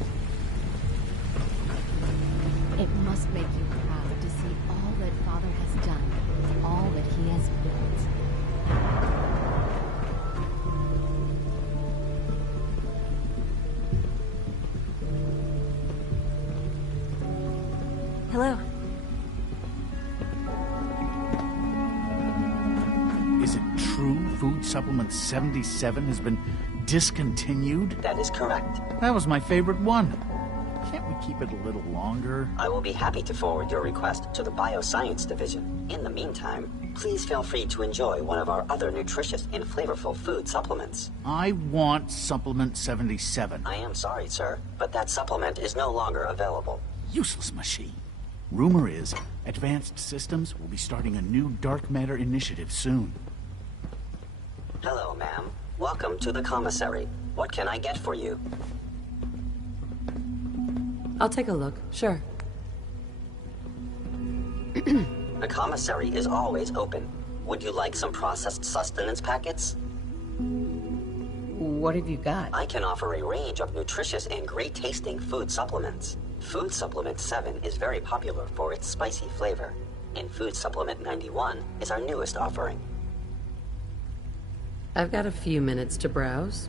It must make you proud to see all that Father has done, all that he has built. Hello. Is it true Food Supplement 77 has been discontinued? That is correct. That was my favorite one. Can't we keep it a little longer? I will be happy to forward your request to the Bioscience Division. In the meantime, please feel free to enjoy one of our other nutritious and flavorful food supplements. I want Supplement 77. I am sorry, sir, but that supplement is no longer available. Useless machine. Rumor is, Advanced Systems will be starting a new dark matter initiative soon. Hello, ma'am. Welcome to the commissary. What can I get for you? I'll take a look, sure. The commissary is always open. Would you like some processed sustenance packets? What have you got? I can offer a range of nutritious and great-tasting food supplements. Food Supplement 7 is very popular for its spicy flavor, and Food Supplement 91 is our newest offering. I've got a few minutes to browse.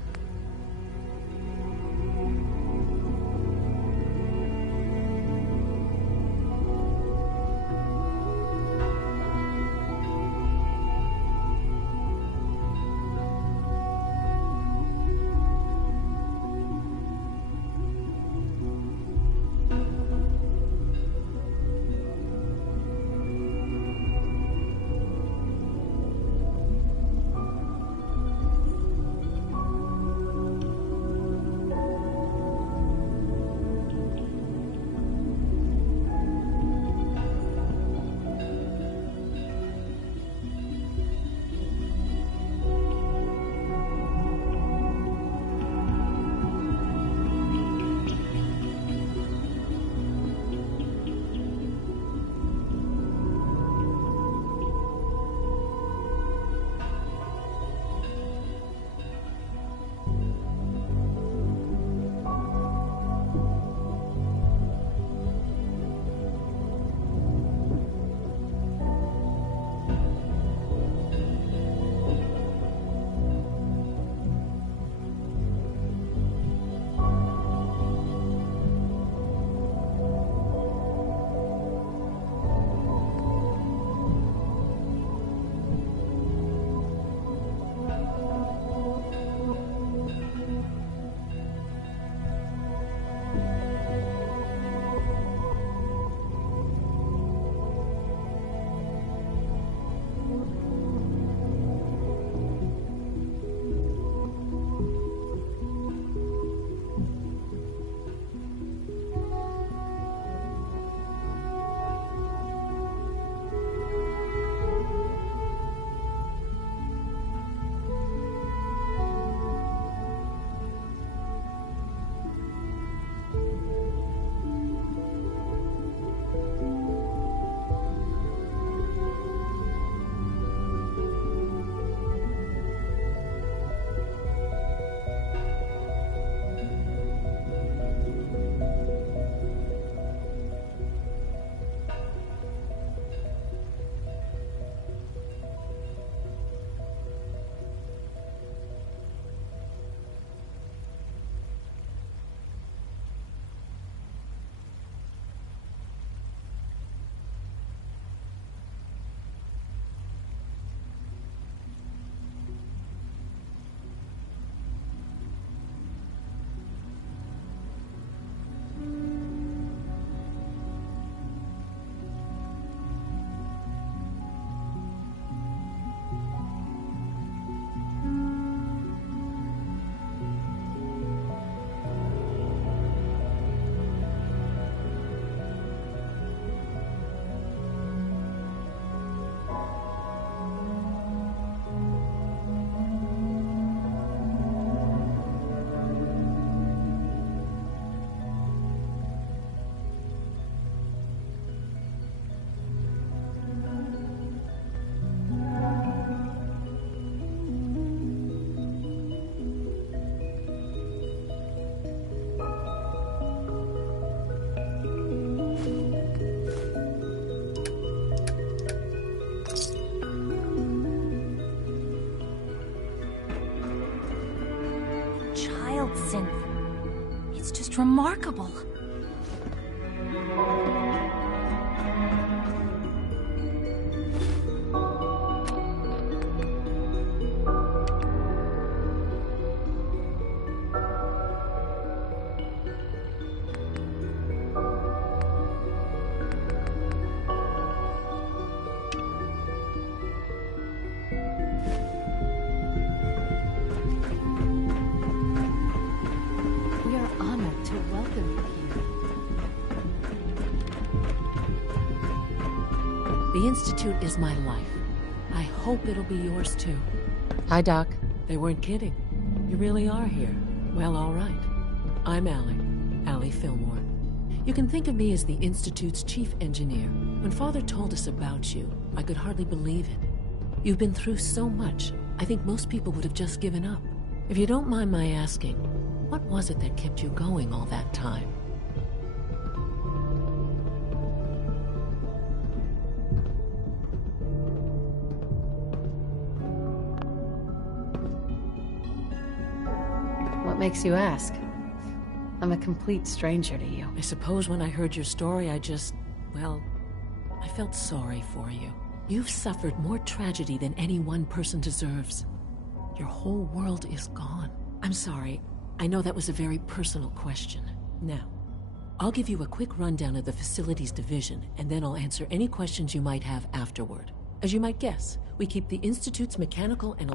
just remarkable. We are honored to welcome you here. The Institute is my life. I hope it'll be yours too. Hi, Doc. They weren't kidding. You really are here. Well, all right. I'm Allie Fillmore. You can think of me as the Institute's chief engineer. When Father told us about you, I could hardly believe it. You've been through so much, I think most people would have just given up. If you don't mind my asking, what was it that kept you going all that time? What makes you ask? I'm a complete stranger to you. I suppose when I heard your story, I felt sorry for you. You've suffered more tragedy than any one person deserves. Your whole world is gone. I'm sorry. I know that was a very personal question. Now, I'll give you a quick rundown of the Facilities Division, and then I'll answer any questions you might have afterward. As you might guess, we keep the Institute's mechanical and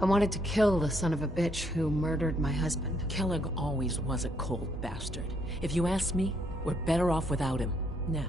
I wanted to kill the son of a bitch who murdered my husband. Kellogg always was a cold bastard. If you ask me, we're better off without him. Now,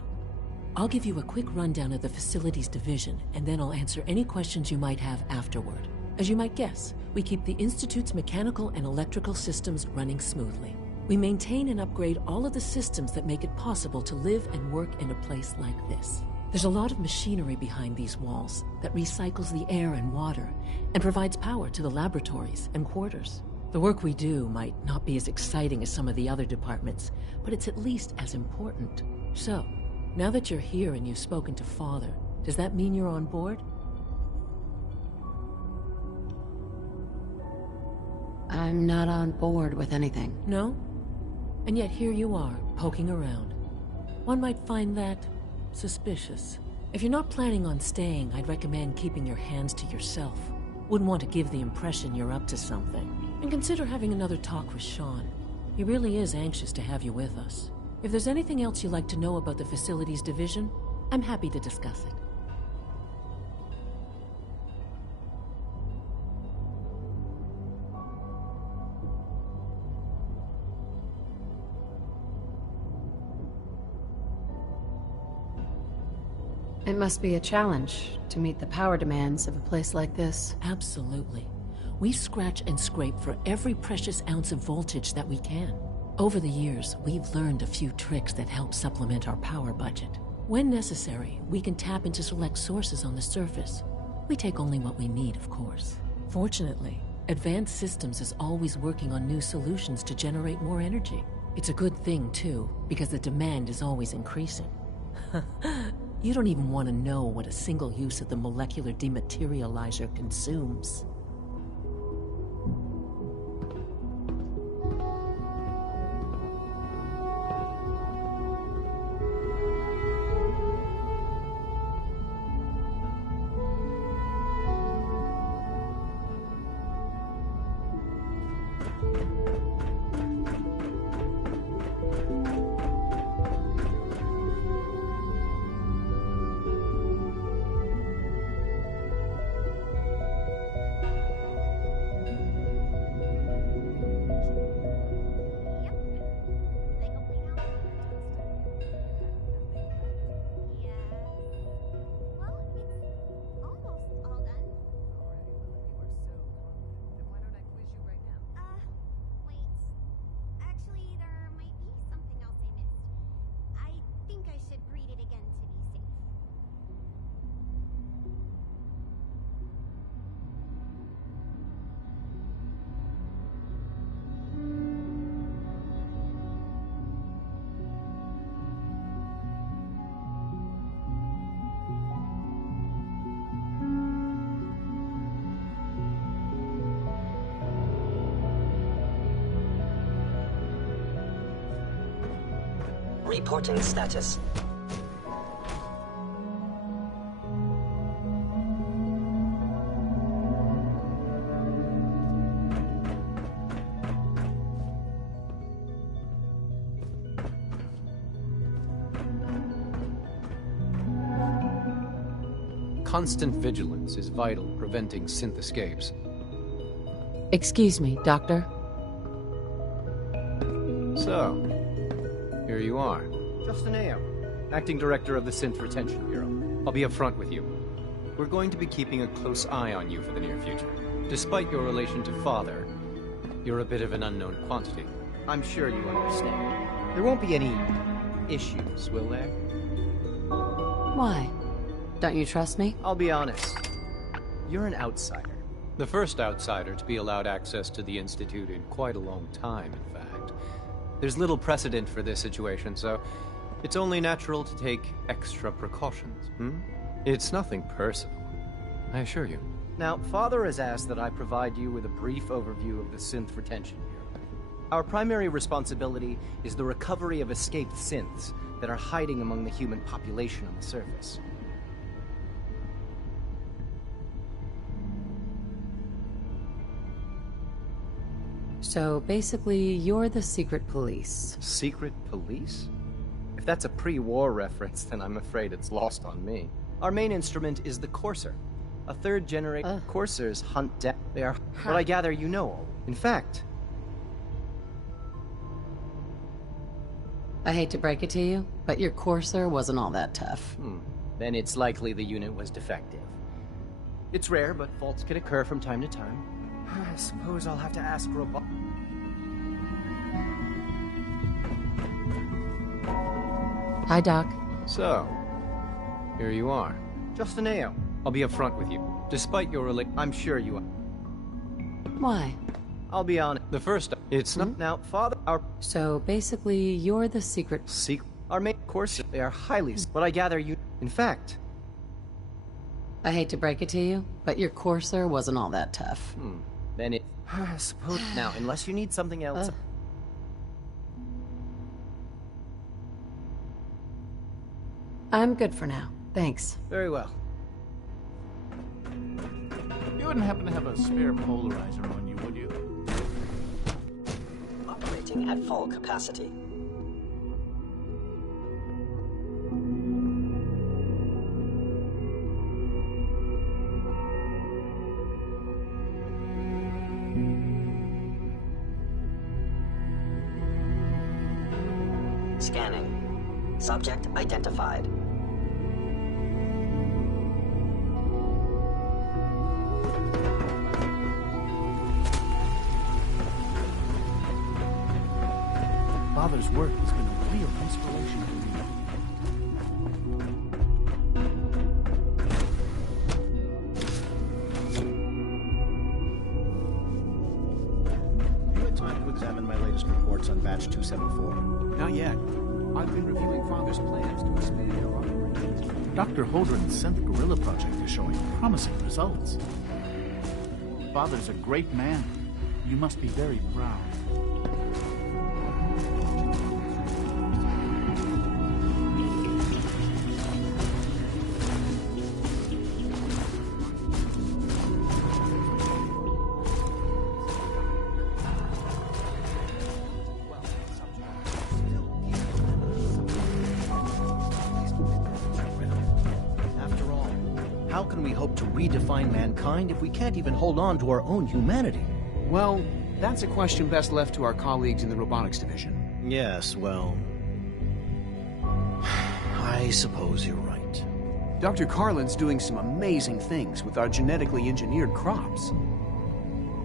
I'll give you a quick rundown of the Facilities Division, and then I'll answer any questions you might have afterward. As you might guess, we keep the Institute's mechanical and electrical systems running smoothly. We maintain and upgrade all of the systems that make it possible to live and work in a place like this. There's a lot of machinery behind these walls that recycles the air and water and provides power to the laboratories and quarters. The work we do might not be as exciting as some of the other departments, but it's at least as important. So, now that you're here and you've spoken to Father, does that mean you're on board? I'm not on board with anything. No? And yet here you are, poking around. One might find that suspicious. If you're not planning on staying, I'd recommend keeping your hands to yourself. Wouldn't want to give the impression you're up to something. And consider having another talk with Sean. He really is anxious to have you with us. If there's anything else you'd like to know about the Facilities Division, I'm happy to discuss it. It must be a challenge to meet the power demands of a place like this. Absolutely. We scratch and scrape for every precious ounce of voltage that we can. Over the years, we've learned a few tricks that help supplement our power budget. When necessary, we can tap into select sources on the surface. We take only what we need, of course. Fortunately, Advanced Systems is always working on new solutions to generate more energy. It's a good thing, too, because the demand is always increasing. You don't even want to know what a single use of the molecular dematerializer consumes. Reporting status. Constant vigilance is vital, preventing synth escapes. Excuse me, Doctor. So, here you are. Justin Ayo, Acting Director of the Synth Retention Bureau. I'll be upfront with you. We're going to be keeping a close eye on you for the near future. Despite your relation to Father, you're a bit of an unknown quantity. I'm sure you understand. There won't be any issues, will there? Why? Don't you trust me? I'll be honest. You're an outsider. The first outsider to be allowed access to the Institute in quite a long time, in fact. There's little precedent for this situation, so it's only natural to take extra precautions. It's nothing personal, I assure you. Now, Father has asked that I provide you with a brief overview of the Synth Retention Bureau. Our primary responsibility is the recovery of escaped synths that are hiding among the human population on the surface. So basically, you're the secret police. Secret police? If that's a pre-war reference, then I'm afraid it's lost on me. Our main instrument is the Courser. A third-generation Coursers hunt down. They are what I gather you know all. In fact... I hate to break it to you, but your Courser wasn't all that tough. Then it's likely the unit was defective. It's rare, but faults can occur from time to time. I suppose I'll have to ask Robot. Hi, Doc. So, here you are. Justin Ayo. I'll be upfront with you. Despite your I'm sure you are. Why? I'll be honest. The first... It's not... Now, Father... So basically, you're the secret... Our main course, they are highly... But I gather you... In fact... I hate to break it to you, but your Courser wasn't all that tough. Then it... I suppose... Now, unless you need something else... I'm good for now. Thanks. Very well. You wouldn't happen to have a spare polarizer on you, would you? Operating at full capacity. Scanning. Subject identified. Father's work has been a real inspiration to me. You had time to examine my latest reports on Batch 274? Not yet. I've been reviewing Father's plans to expand our operations. Dr. Holdren's Synth Gorilla project is showing promising results. Father's a great man. You must be very proud. How can we hope to redefine mankind if we can't even hold on to our own humanity? Well, that's a question best left to our colleagues in the robotics division. Yes, well... I suppose you're right. Dr. Carlin's doing some amazing things with our genetically engineered crops.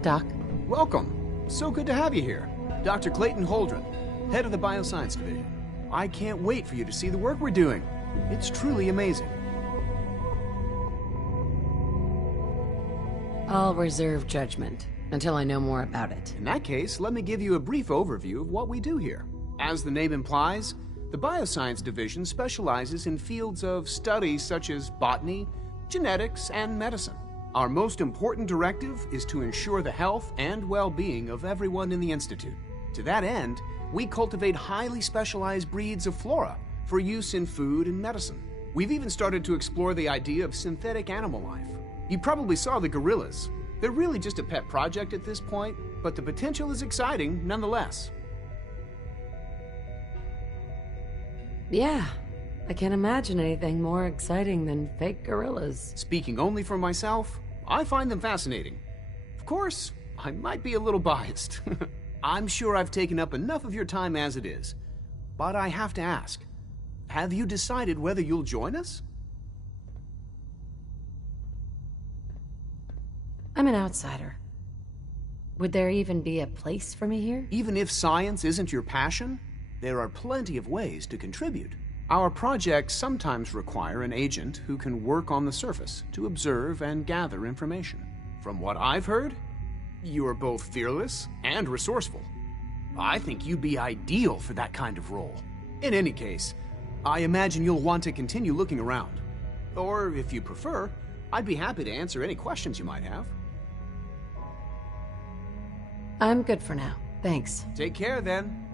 Doc? Welcome. So good to have you here. Dr. Clayton Holdren, head of the Bioscience Division. I can't wait for you to see the work we're doing. It's truly amazing. I'll reserve judgment until I know more about it. In that case, let me give you a brief overview of what we do here. As the name implies, the Bioscience Division specializes in fields of study such as botany, genetics, and medicine. Our most important directive is to ensure the health and well-being of everyone in the Institute. To that end, we cultivate highly specialized breeds of flora for use in food and medicine. We've even started to explore the idea of synthetic animal life. You probably saw the gorillas. They're really just a pet project at this point, but the potential is exciting nonetheless. Yeah, I can't imagine anything more exciting than fake gorillas. Speaking only for myself, I find them fascinating. Of course, I might be a little biased. I'm sure I've taken up enough of your time as it is. But I have to ask, have you decided whether you'll join us? I'm an outsider. Would there even be a place for me here? Even if science isn't your passion, there are plenty of ways to contribute. Our projects sometimes require an agent who can work on the surface to observe and gather information. From what I've heard, you are both fearless and resourceful. I think you'd be ideal for that kind of role. In any case, I imagine you'll want to continue looking around. Or, if you prefer, I'd be happy to answer any questions you might have. I'm good for now. Thanks. Take care, then.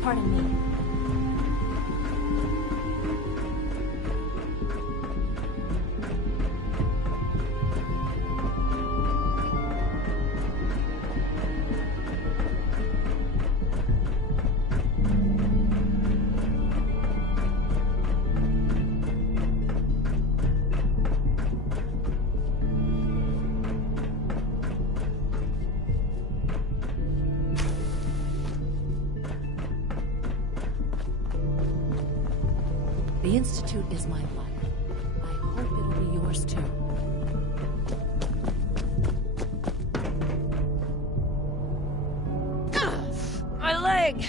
Pardon me. The Institute is my life. I hope it'll be yours too. My leg!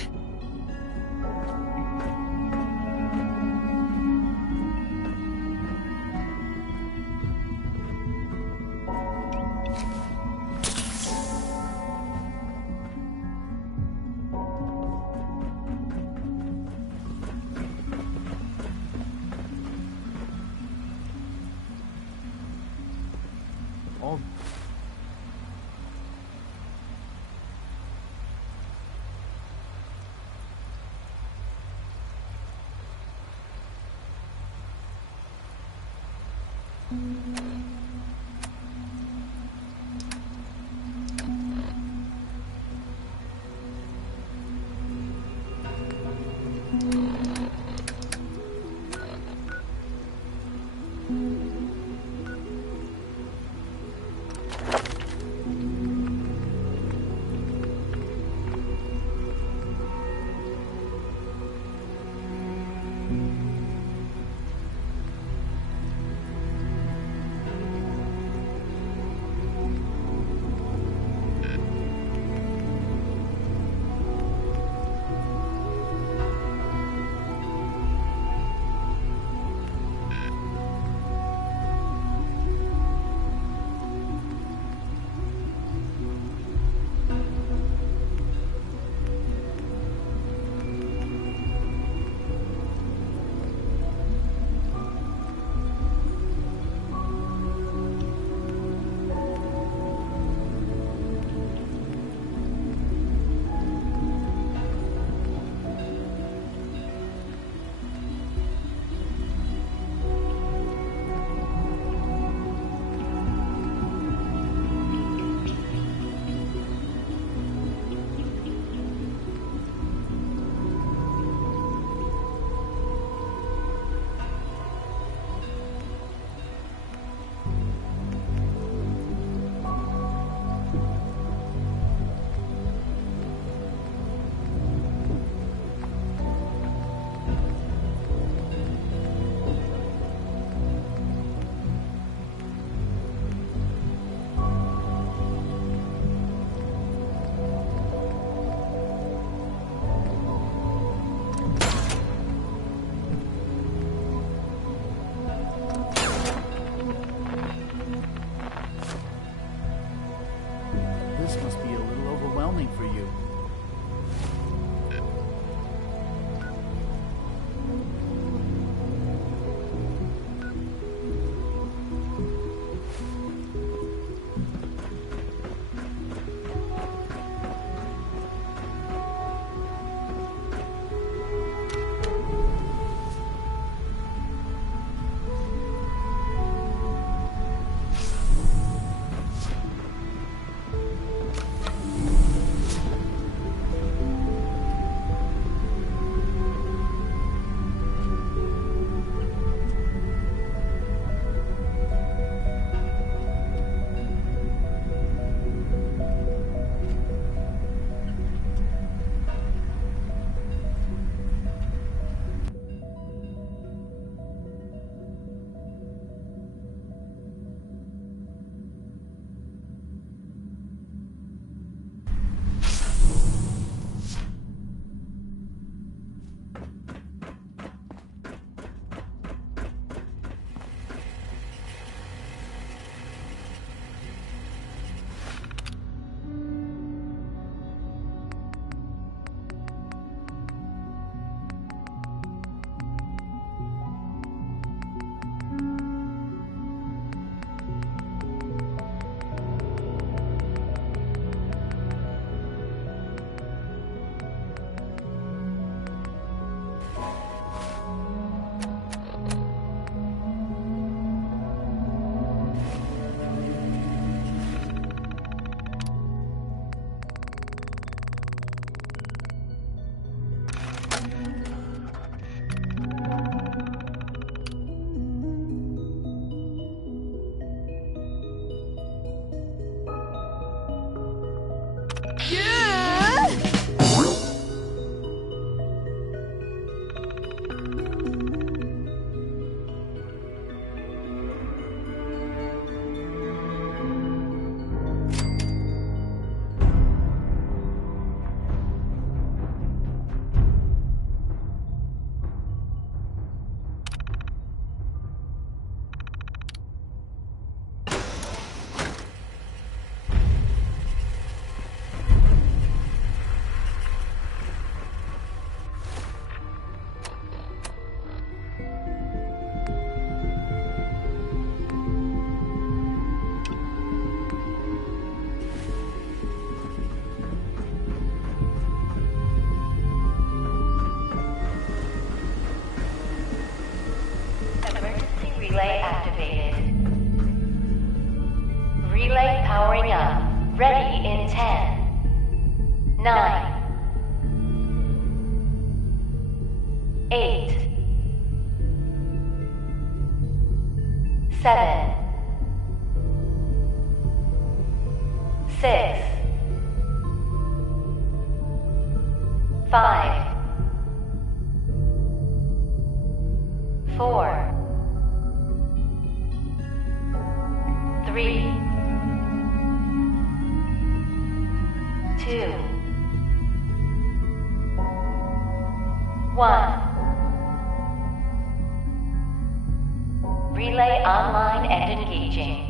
All This must be a little overwhelming for you. Relay activated. Relay powering up. Ready in 10, 9, 8, 7, 6, 5, 4, 3, 2, 1. Relay online and engaging.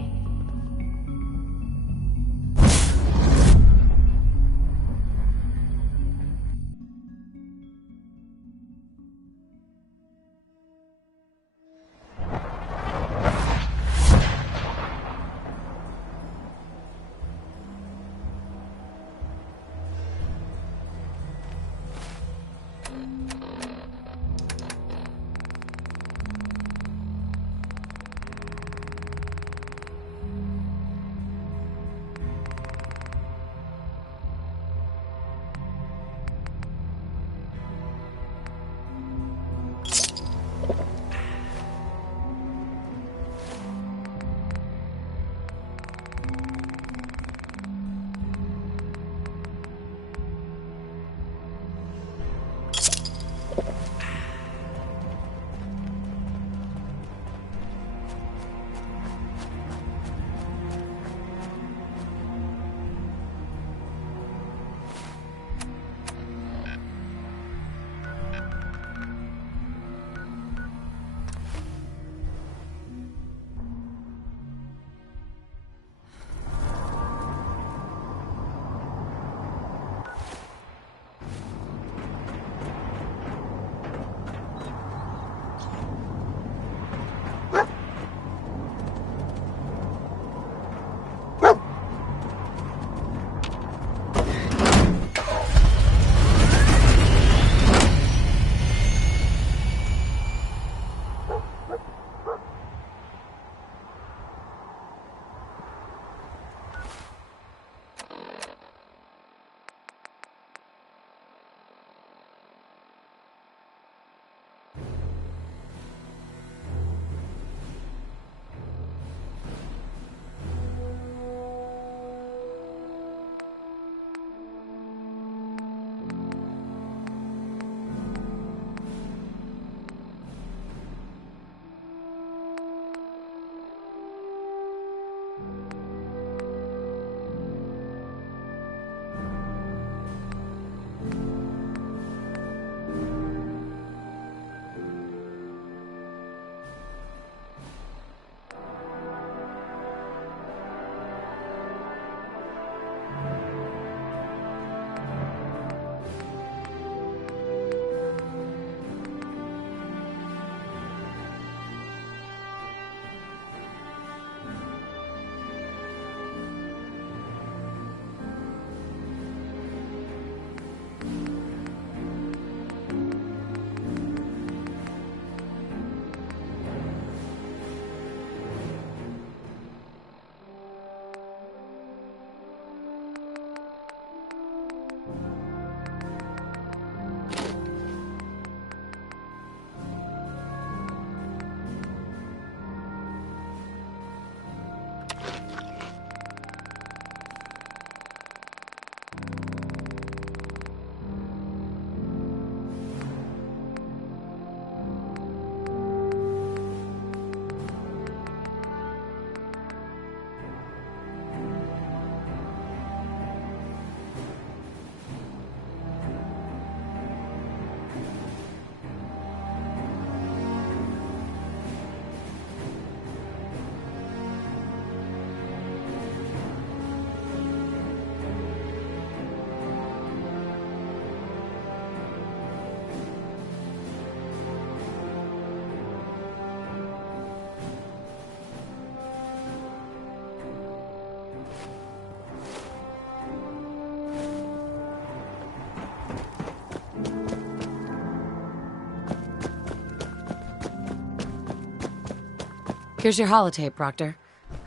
Here's your holotape, Proctor.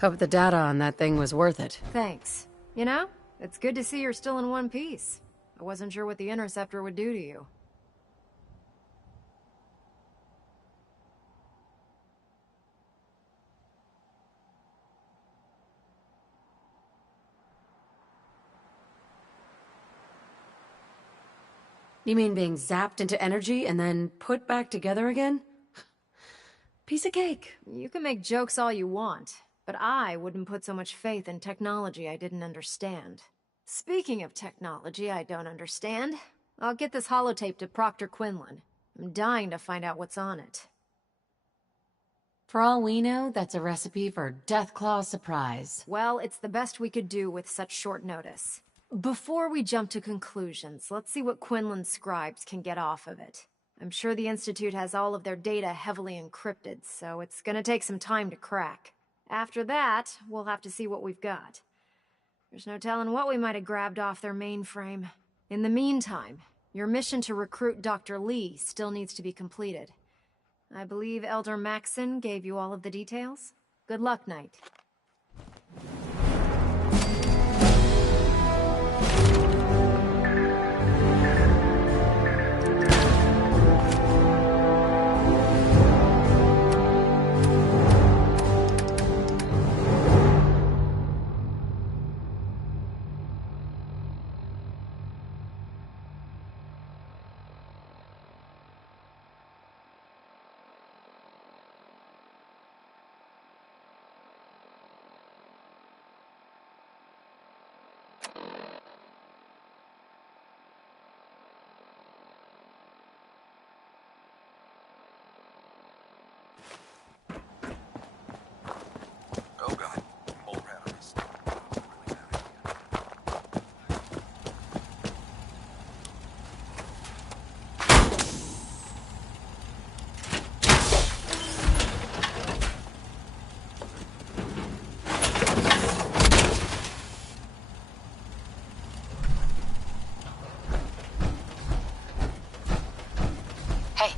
Hope the data on that thing was worth it. Thanks. You know, it's good to see you're still in one piece. I wasn't sure what the Interceptor would do to you. You mean being zapped into energy and then put back together again? Piece of cake. You can make jokes all you want, but I wouldn't put so much faith in technology I didn't understand. Speaking of technology I don't understand, I'll get this holotape to Proctor Quinlan. I'm dying to find out what's on it. For all we know, that's a recipe for Deathclaw surprise. Well, it's the best we could do with such short notice. Before we jump to conclusions, let's see what Quinlan's scribes can get off of it. I'm sure the Institute has all of their data heavily encrypted, so it's gonna take some time to crack. After that, we'll have to see what we've got. There's no telling what we might have grabbed off their mainframe. In the meantime, your mission to recruit Dr. Lee still needs to be completed. I believe Elder Maxson gave you all of the details? Good luck, Knight. Oh god, mole rat on us. Hey.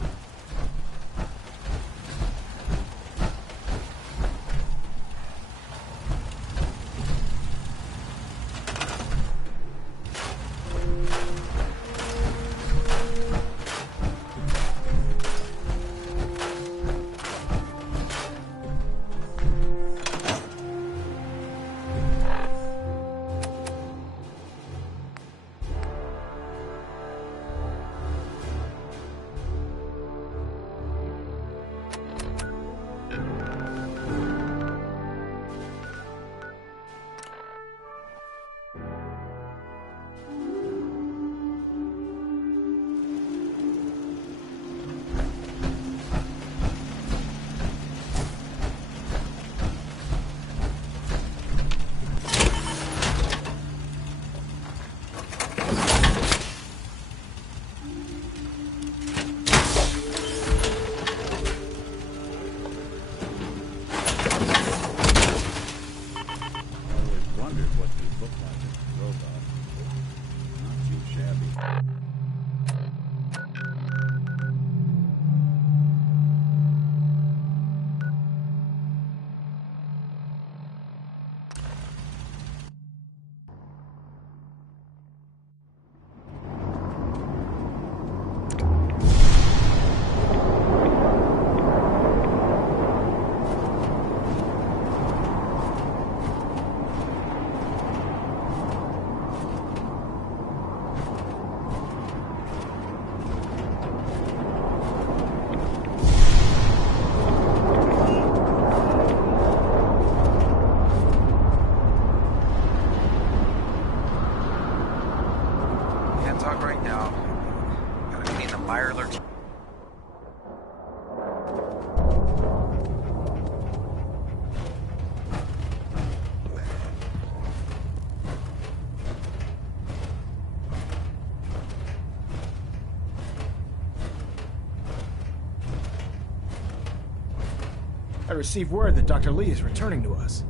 I received word that Dr. Lee is returning to us.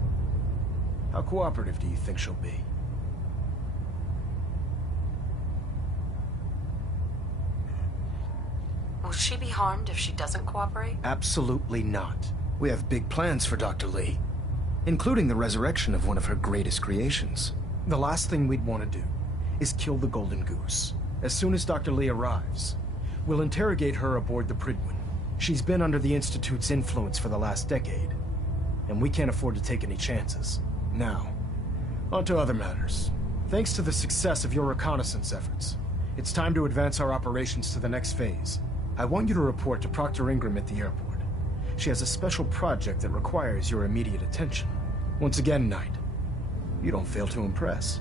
How cooperative do you think she'll be? Will she be harmed if she doesn't cooperate? Absolutely not. We have big plans for Dr. Lee, including the resurrection of one of her greatest creations. The last thing we'd want to do is kill the Golden Goose. As soon as Dr. Lee arrives, we'll interrogate her aboard the Prydwen. She's been under the Institute's influence for the last decade, and we can't afford to take any chances. Now, on to other matters. Thanks to the success of your reconnaissance efforts, it's time to advance our operations to the next phase. I want you to report to Proctor Ingram at the airport. She has a special project that requires your immediate attention. Once again, Knight, you don't fail to impress.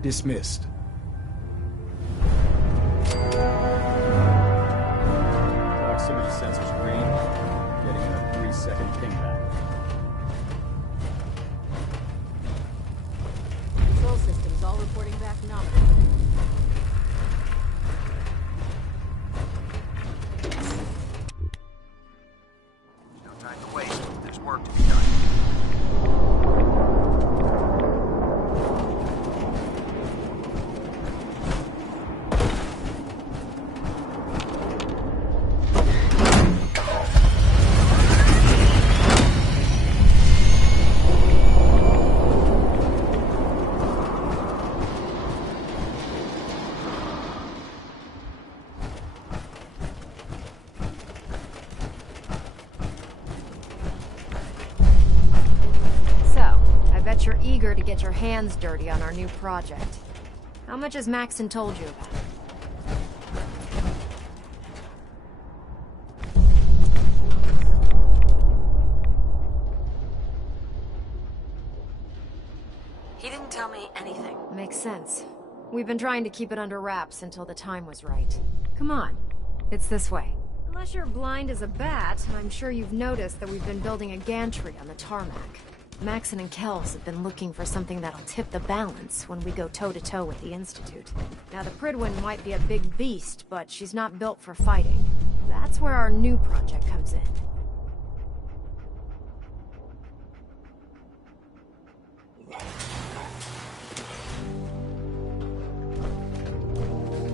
Dismissed. Proximity sensors green. Getting a 3-second pingback. Control systems all reporting back nominal. No time to waste. There's work to be done. You're eager to get your hands dirty on our new project. How much has Maxon told you about it? He didn't tell me anything. Makes sense. We've been trying to keep it under wraps until the time was right. Come on. It's this way. Unless you're blind as a bat, I'm sure you've noticed that we've been building a gantry on the tarmac. Maxon and Kells have been looking for something that'll tip the balance when we go toe-to-toe with the Institute. Now, the Prydwen might be a big beast, but she's not built for fighting. That's where our new project comes in.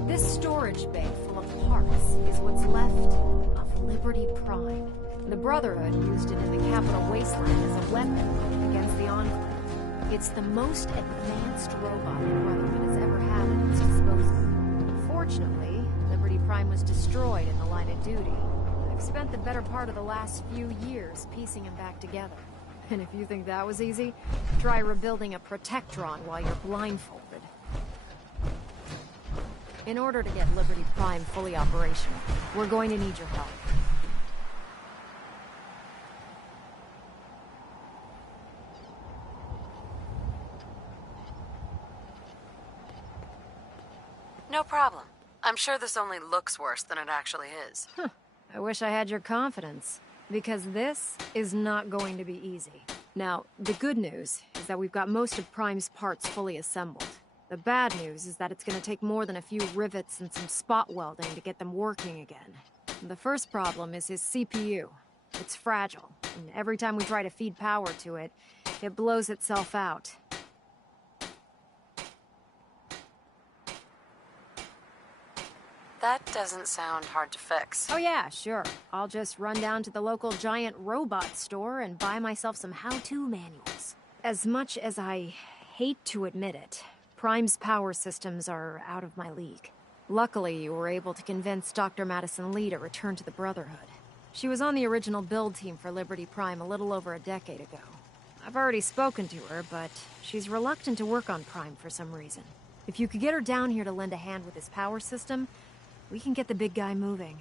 This storage bay full of parts is what's left of Liberty Prime. The Brotherhood used it in the Capital Wasteland as a weapon against the Enclave. It's the most advanced robot the Brotherhood has ever had at its disposal. Unfortunately, Liberty Prime was destroyed in the line of duty. I've spent the better part of the last few years piecing him back together. And if you think that was easy, try rebuilding a Protectron while you're blindfolded. In order to get Liberty Prime fully operational, we're going to need your help. No problem. I'm sure this only looks worse than it actually is. I wish I had your confidence, because this is not going to be easy. Now, the good news is that we've got most of Prime's parts fully assembled. The bad news is that it's going to take more than a few rivets and some spot welding to get them working again. The first problem is his CPU. It's fragile, and every time we try to feed power to it, it blows itself out. That doesn't sound hard to fix. Oh yeah, sure. I'll just run down to the local giant robot store and buy myself some how-to manuals. As much as I hate to admit it, Prime's power systems are out of my league. Luckily, you were able to convince Dr. Madison Lee to return to the Brotherhood. She was on the original build team for Liberty Prime a little over a decade ago. I've already spoken to her, but she's reluctant to work on Prime for some reason. If you could get her down here to lend a hand with his power system, we can get the big guy moving.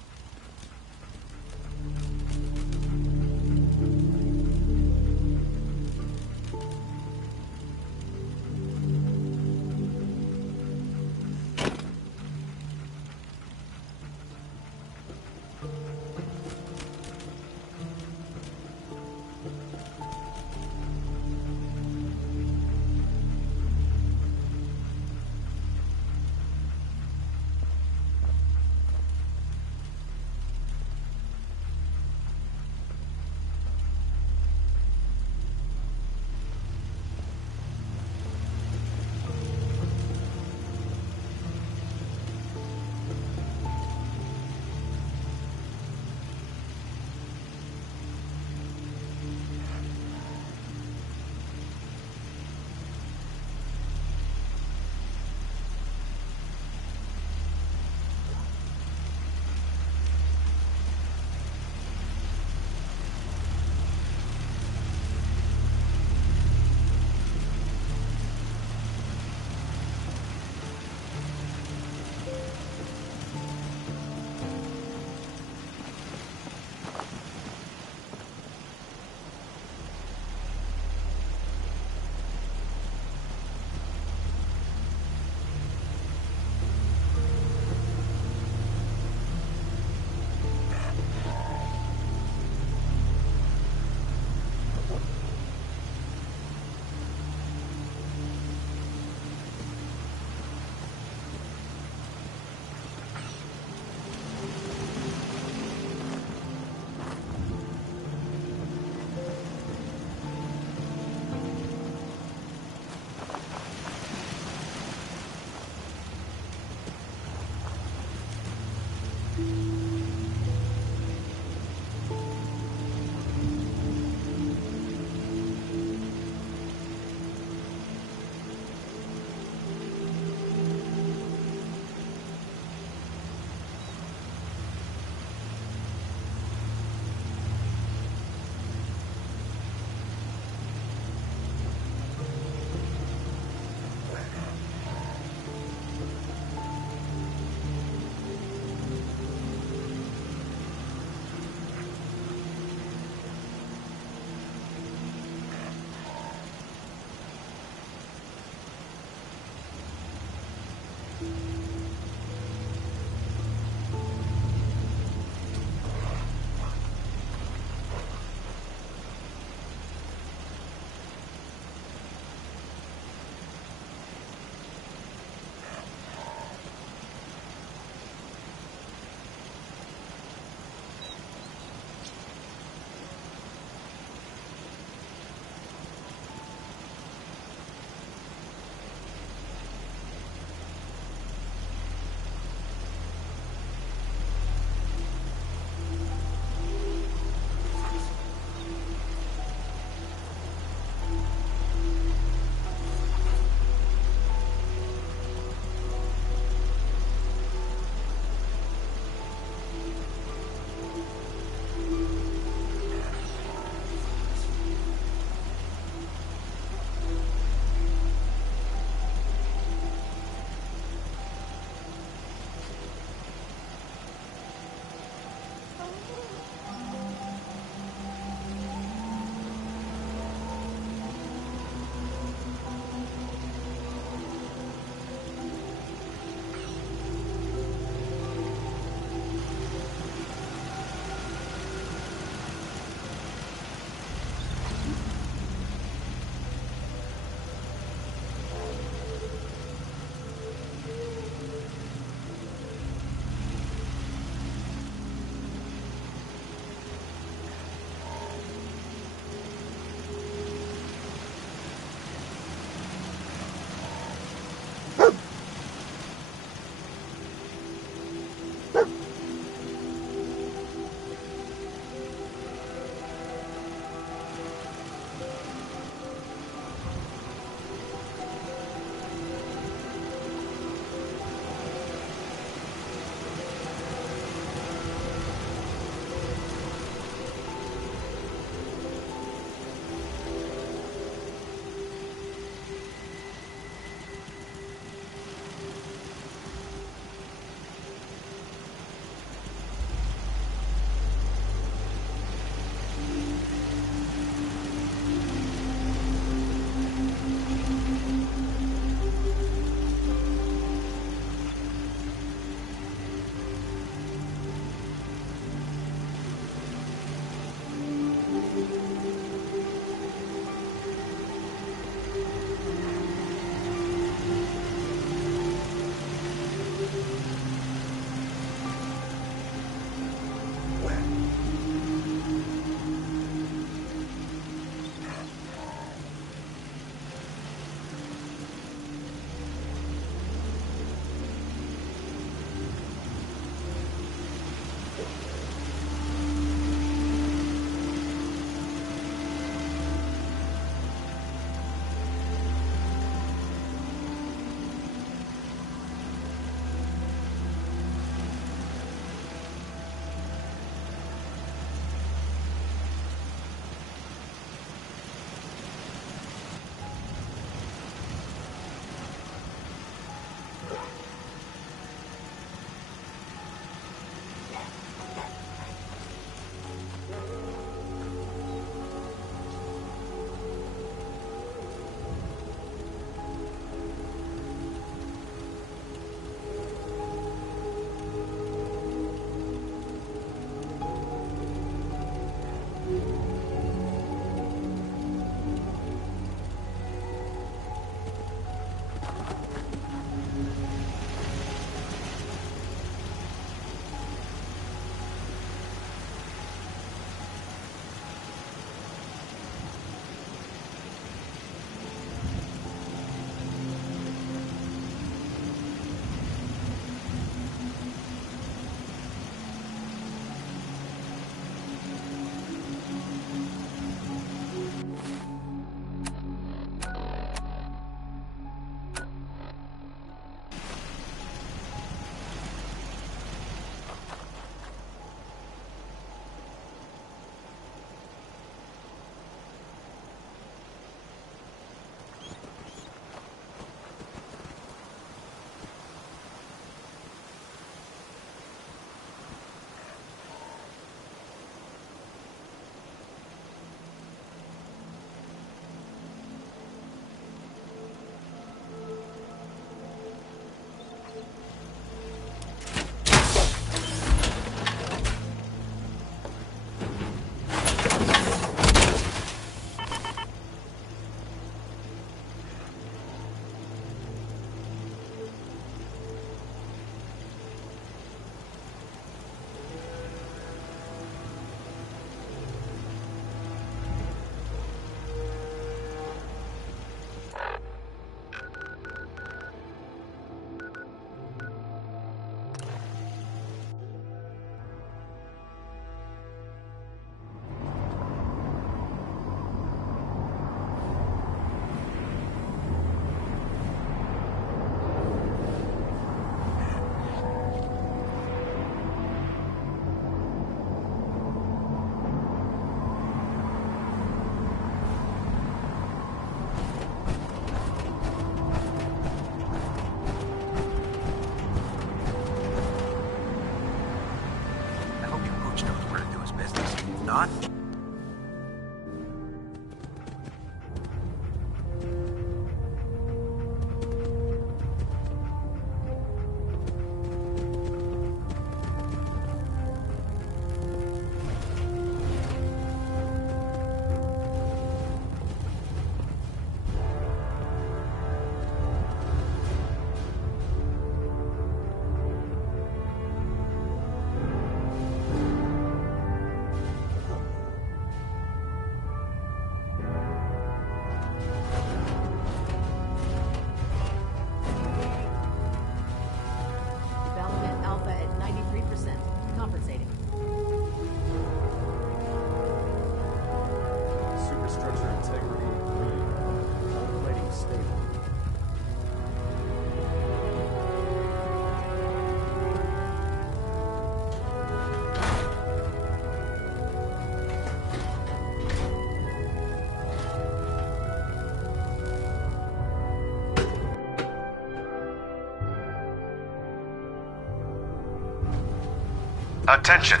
Attention.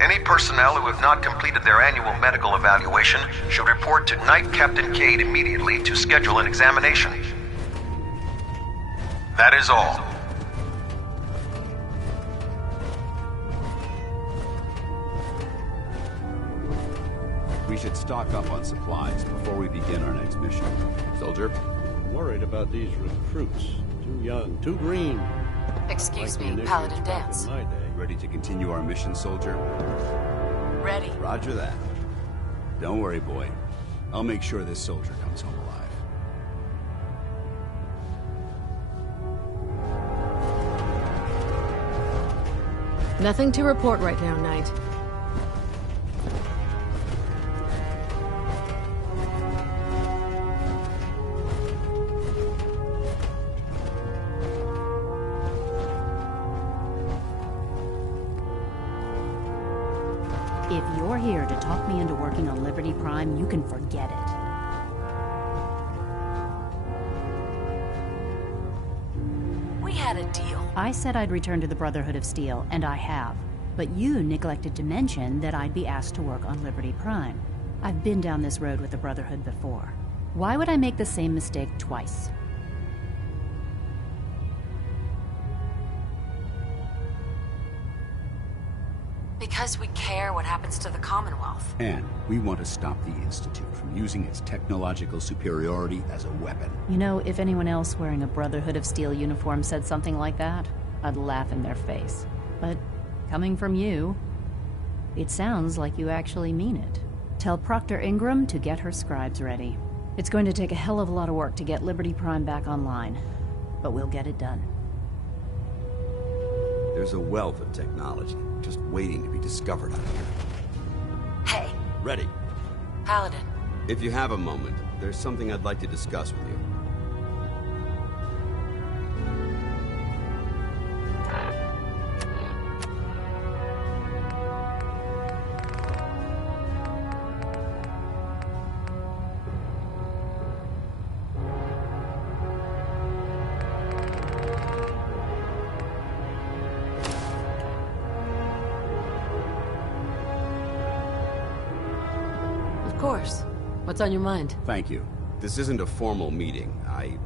Any personnel who have not completed their annual medical evaluation should report to Knight Captain Cade immediately to schedule an examination. That is all. We should stock up on supplies before we begin our next mission. Soldier? Worried about these recruits. Too young, too green. Excuse Like the me, initiates Paladin back Dance. in my day. Ready to continue our mission, soldier? Ready. Roger that. Don't worry, boy. I'll make sure this soldier comes home alive. Nothing to report right now, Knight. If you're here to talk me into working on Liberty Prime, you can forget it. We had a deal. I said I'd return to the Brotherhood of Steel, and I have. But you neglected to mention that I'd be asked to work on Liberty Prime. I've been down this road with the Brotherhood before. Why would I make the same mistake twice? Because we care what happens to the Commonwealth. And we want to stop the Institute from using its technological superiority as a weapon. You know, if anyone else wearing a Brotherhood of Steel uniform said something like that, I'd laugh in their face. But coming from you, it sounds like you actually mean it. Tell Proctor Ingram to get her scribes ready. It's going to take a hell of a lot of work to get Liberty Prime back online, but we'll get it done. There's a wealth of technology just waiting to be discovered out here. Hey. Ready. Paladin. If you have a moment, there's something I'd like to discuss with you. Of course. What's on your mind? Thank you. This isn't a formal meeting. I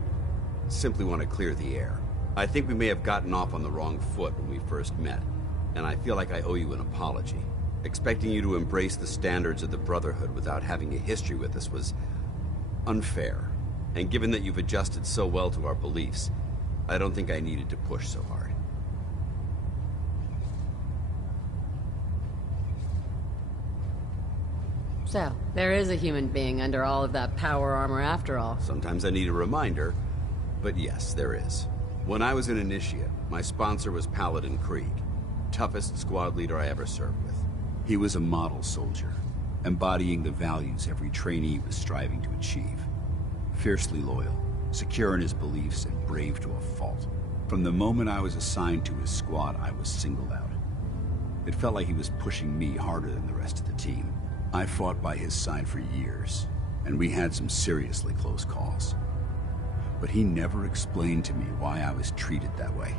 simply want to clear the air. I think we may have gotten off on the wrong foot when we first met, and I feel like I owe you an apology. Expecting you to embrace the standards of the Brotherhood without having a history with us was unfair. And given that you've adjusted so well to our beliefs, I don't think I needed to push so hard. So, there is a human being under all of that power armor after all. Sometimes I need a reminder, but yes, there is. When I was an initiate, my sponsor was Paladin Krieg, toughest squad leader I ever served with. He was a model soldier, embodying the values every trainee was striving to achieve. Fiercely loyal, secure in his beliefs, and brave to a fault. From the moment I was assigned to his squad, I was singled out. It felt like he was pushing me harder than the rest of the team. I fought by his side for years, and we had some seriously close calls. But he never explained to me why I was treated that way.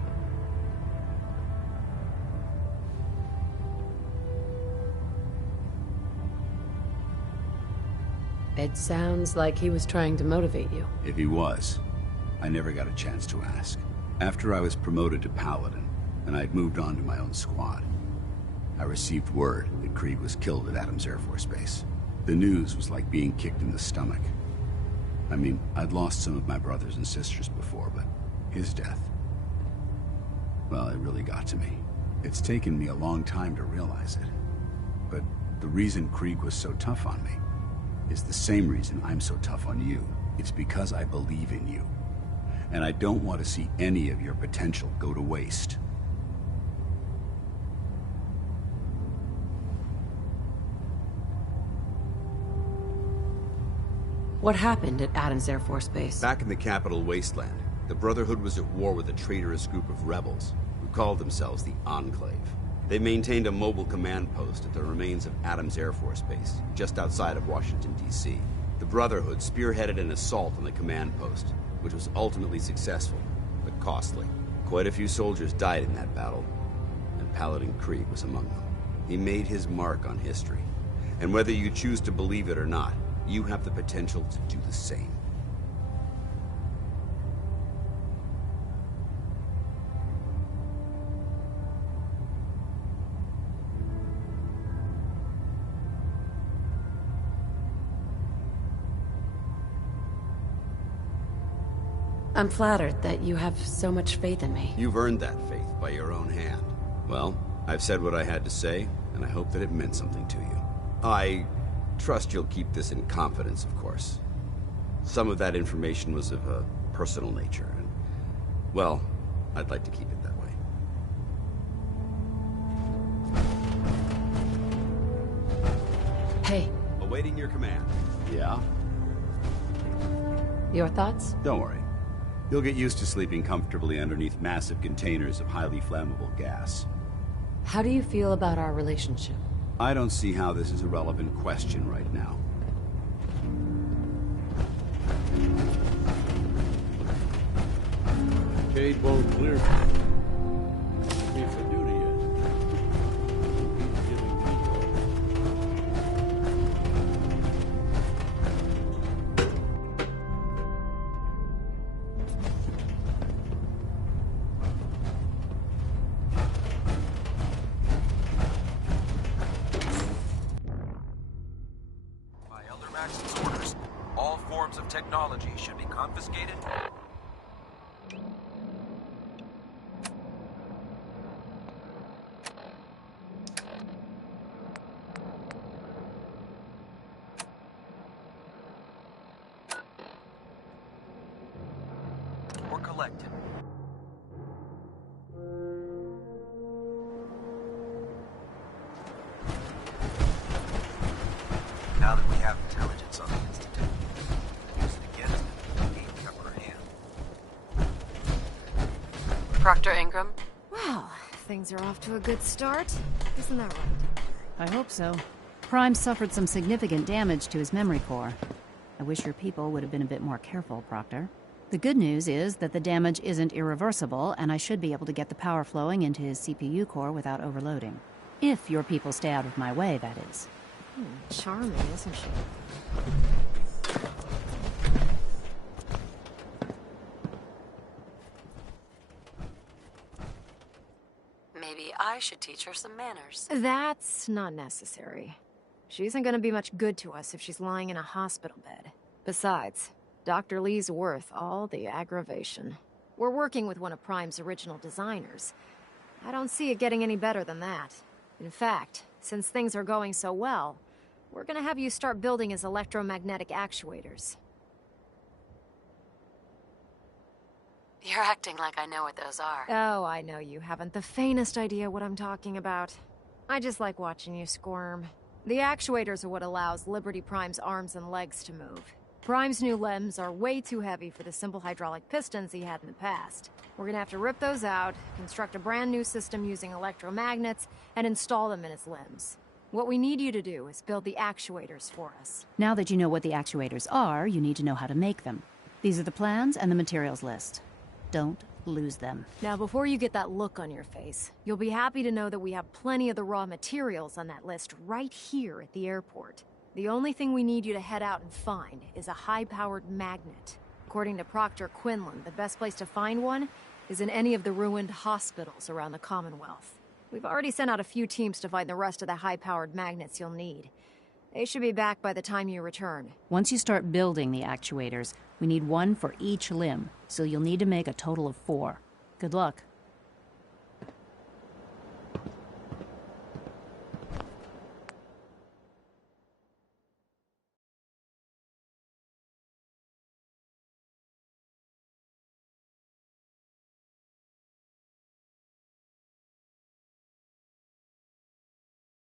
It sounds like he was trying to motivate you. If he was, I never got a chance to ask. After I was promoted to Paladin, and I'd moved on to my own squad, I received word that Krieg was killed at Adams Air Force Base. The news was like being kicked in the stomach. I mean, I'd lost some of my brothers and sisters before, but his death, well, it really got to me. It's taken me a long time to realize it. But the reason Krieg was so tough on me is the same reason I'm so tough on you. It's because I believe in you. And I don't want to see any of your potential go to waste. What happened at Adams Air Force Base? Back in the capital wasteland, the Brotherhood was at war with a traitorous group of rebels who called themselves the Enclave. They maintained a mobile command post at the remains of Adams Air Force Base, just outside of Washington, D.C. The Brotherhood spearheaded an assault on the command post, which was ultimately successful, but costly. Quite a few soldiers died in that battle, and Paladin Krieg was among them. He made his mark on history. And whether you choose to believe it or not, you have the potential to do the same. I'm flattered that you have so much faith in me. You've earned that faith by your own hand. Well, I've said what I had to say, and I hope that it meant something to you. I trust you'll keep this in confidence, of course. Some of that information was of a personal nature, and, well, I'd like to keep it that way. Hey. Awaiting your command. Yeah? Your thoughts? Don't worry. You'll get used to sleeping comfortably underneath massive containers of highly flammable gas. How do you feel about our relationship? I don't see how this is a relevant question right now. Cade won't clear me for duty yet. He's giving me By Elder Max's orders, all forms of technology should be confiscated. Or collected. Now that we have intelligence on the Institute, use it against them to gain the upper hand. Proctor Ingram? Well, things are off to a good start. Isn't that right? I hope so. Prime suffered some significant damage to his memory core. I wish your people would have been a bit more careful, Proctor. The good news is that the damage isn't irreversible, and I should be able to get the power flowing into his CPU core without overloading. If your people stay out of my way, that is. Charming, isn't she? Maybe I should teach her some manners. That's not necessary. She isn't gonna be much good to us if she's lying in a hospital bed. Besides, Dr. Lee's worth all the aggravation. We're working with one of Prime's original designers. I don't see it getting any better than that. In fact, since things are going so well, we're gonna have you start building his electromagnetic actuators. You're acting like I know what those are. Oh, I know you haven't the faintest idea what I'm talking about. I just like watching you squirm. The actuators are what allows Liberty Prime's arms and legs to move. Prime's new limbs are way too heavy for the simple hydraulic pistons he had in the past. We're gonna have to rip those out, construct a brand new system using electromagnets, and install them in his limbs. What we need you to do is build the actuators for us. Now that you know what the actuators are, you need to know how to make them. These are the plans and the materials list. Don't lose them. Now, before you get that look on your face, you'll be happy to know that we have plenty of the raw materials on that list right here at the airport. The only thing we need you to head out and find is a high-powered magnet. According to Proctor Quinlan, the best place to find one is in any of the ruined hospitals around the Commonwealth. We've already sent out a few teams to find the rest of the high-powered magnets you'll need. They should be back by the time you return. Once you start building the actuators, we need one for each limb, so you'll need to make a total of 4. Good luck.